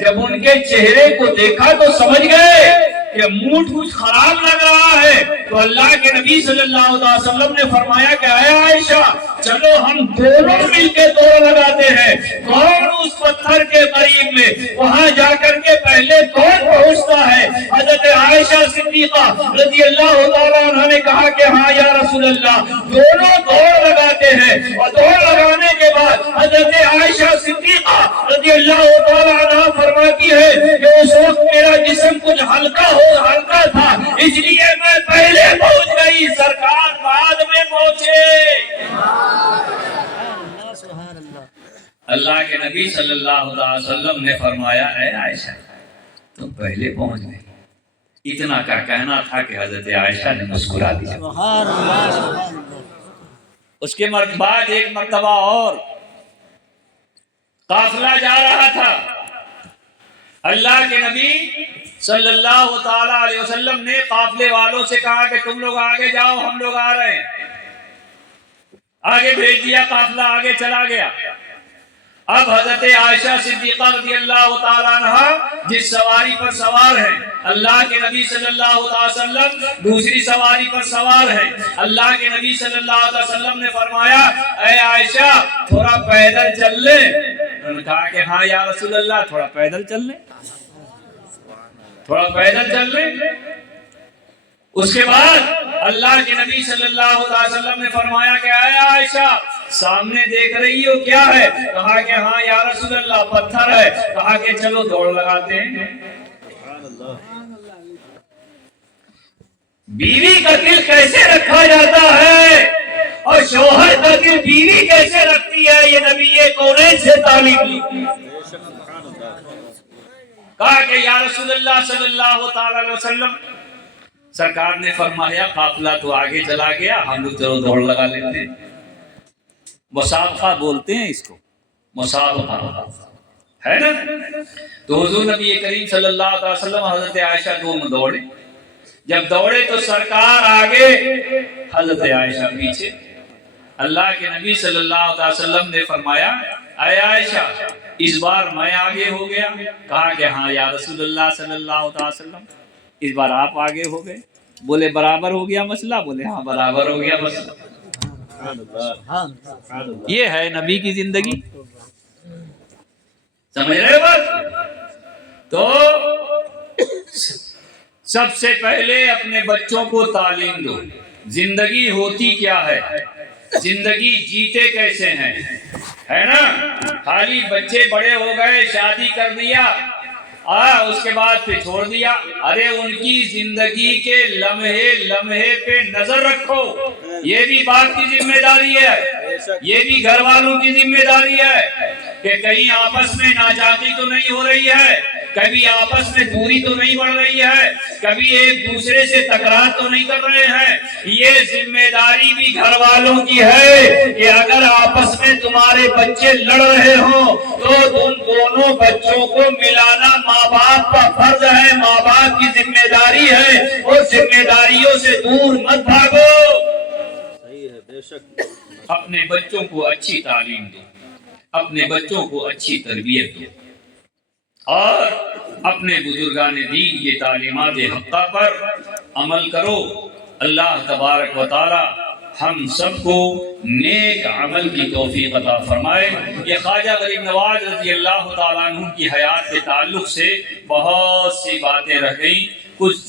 جب ان کے چہرے کو دیکھا تو سمجھ گئے کہ موڈ کچھ خراب لگ رہا ہے. تو اللہ کے نبی صلی اللہ علیہ وسلم نے فرمایا کہ اے عائشہ چلو ہم دونوں مل کے دوڑ لگاتے ہیں. کون اس پتھر کے قریب میں وہاں جا کر کے پہلے کون پہنچتا ہے؟ حضرت عائشہ صدیقہ رضی اللہ تعالیٰ عنہ نے کہا کہ ہاں یا رسول اللہ. دونوں دوڑ لگاتے ہیں اور دوڑ لگانے کے بعد حضرت عائشہ صدیقہ رضی اللہ تعالیٰ عنہ فرماتی ہے کہ اس وقت میرا جسم کچھ ہلکا تھا اس لیے میں پہلے پہنچ گئی، سرکار بعد میں پہنچے. اللہ کے نبی صلی اللہ علیہ وسلم نے فرمایا اے عائشہ تم پہلے پہنچ گئی. اتنا کا کہنا تھا کہ حضرت عائشہ نے مسکرا دیا. اس کے بعد ایک مرتبہ اور قافلہ جا رہا تھا. اللہ کے نبی صلی اللہ تعالی علیہ وسلم نے قافلے والوں سے کہا کہ تم لوگ آگے جاؤ ہم لوگ آ رہے ہیں. آگے بھیج دیا، قافلہ آگے چلا گیا. اب حضرت عائشہ صدیقہ رضی اللہ تعالیٰ عنہ جس سواری پر سوار ہے، اللہ کے نبی صلی اللہ علیہ وسلم دوسری سواری پر سوار ہے. اللہ کے نبی صلی اللہ علیہ وسلم نے فرمایا اے عائشہ تھوڑا پیدل چل لے. انہوں نے کہا کہ ہاں یا رسول اللہ تھوڑا پیدل چل لے، تھوڑا پیدل چل لے. اس کے بعد اللہ کے نبی صلی اللہ علیہ وسلم نے فرمایا کہ اے عائشہ سامنے دیکھ رہی ہو کیا ہے؟ کہا کہ ہاں یا رسول اللہ پتھر ہے. کہا کہ چلو دوڑ لگاتے ہیں. بیوی کا دل کیسے رکھا جاتا ہے اور شوہر کا دل بیوی کیسے رکھتی ہے یہ نبی کونین سے تعلیم لی. کہا کہ یا رسول اللہ صلی اللہ تعالی علیہ وسلم سرکار نے فرمایا قافلہ تو آگے چلا گیا ہم لوگ چلو دوڑ لگا لیتے ہیں. مسابقہ بولتے ہیں اس کو، مسابقہ ہے نا. تو حضور نبی کریم صلی اللہ علیہ وسلم حضرت عائشہ دونوں دوڑے. جب دوڑے تو سرکار آگے حضرت عائشہ پیچھے. اللہ کے نبی صلی اللہ علیہ وسلم نے فرمایا اے عائشہ اس بار میں آگے ہو گیا. کہا کہ ہاں یا رسول اللہ صلی اللہ علیہ وسلم اس بار آپ آگے ہو گئے. بولے برابر ہو گیا مسئلہ؟ بولے ہاں برابر ہو گیا مسئلہ. یہ ہے نبی کی زندگی، سمجھ رہے بات؟ تو سب سے پہلے اپنے بچوں کو تعلیم دو. زندگی ہوتی کیا ہے، زندگی جیتے کیسے ہیں، ہے نا. خالی بچے بڑے ہو گئے شادی کر دیا اس کے بعد پھر چھوڑ دیا. ارے ان کی زندگی کے لمحے لمحے پہ نظر رکھو. یہ بھی باپ کی ذمہ داری ہے، یہ بھی گھر والوں کی ذمہ داری ہے کہ کہیں آپس میں ناچاقی تو نہیں ہو رہی ہے، کبھی آپس میں دوری تو نہیں بڑھ رہی ہے، کبھی ایک دوسرے سے تکرار تو نہیں کر رہے ہیں. یہ ذمہ داری بھی گھر والوں کی ہے کہ اگر آپس میں تمہارے بچے لڑ رہے ہوں تو تم دونوں بچوں کو ملانا ماں باپ کا فرض ہے، ماں باپ کی ذمہ داری ہے. اور ذمہ داریوں سے دور مت بھاگو. اپنے بچوں کو اچھی تعلیم دو، اپنے بچوں کو اچھی تربیت دو اور اپنے بزرگان دین کی تعلیمات حقہ پر عمل کرو. اللہ تبارک و تعالی ہم سب کو نیک عمل کی توفیق عطا فرمائے۔ یہ خواجہ غریب نواز رضی اللہ تعالیٰ عنہ کی حیات کے تعلق سے بہت سی باتیں رہ گئیں، کچھ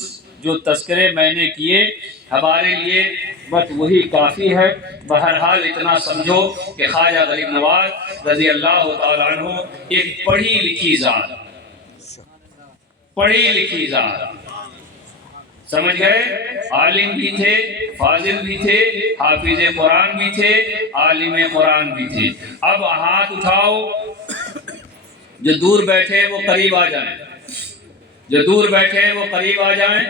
جو تذکرے میں نے کیے ہمارے لیے بس وہی کافی ہے۔ بہرحال اتنا سمجھو کہ خواجہ غریب نواز رضی اللہ تعالیٰ عنہ ایک پڑھی لکھی ذات سمجھ گئے، عالم بھی تھے، فاضل بھی تھے، حافظ قرآن بھی تھے، عالم قرآن بھی تھے۔ اب ہاتھ اٹھاؤ، جو دور بیٹھے وہ قریب آ جائیں، جو دور بیٹھے وہ قریب آ جائیں۔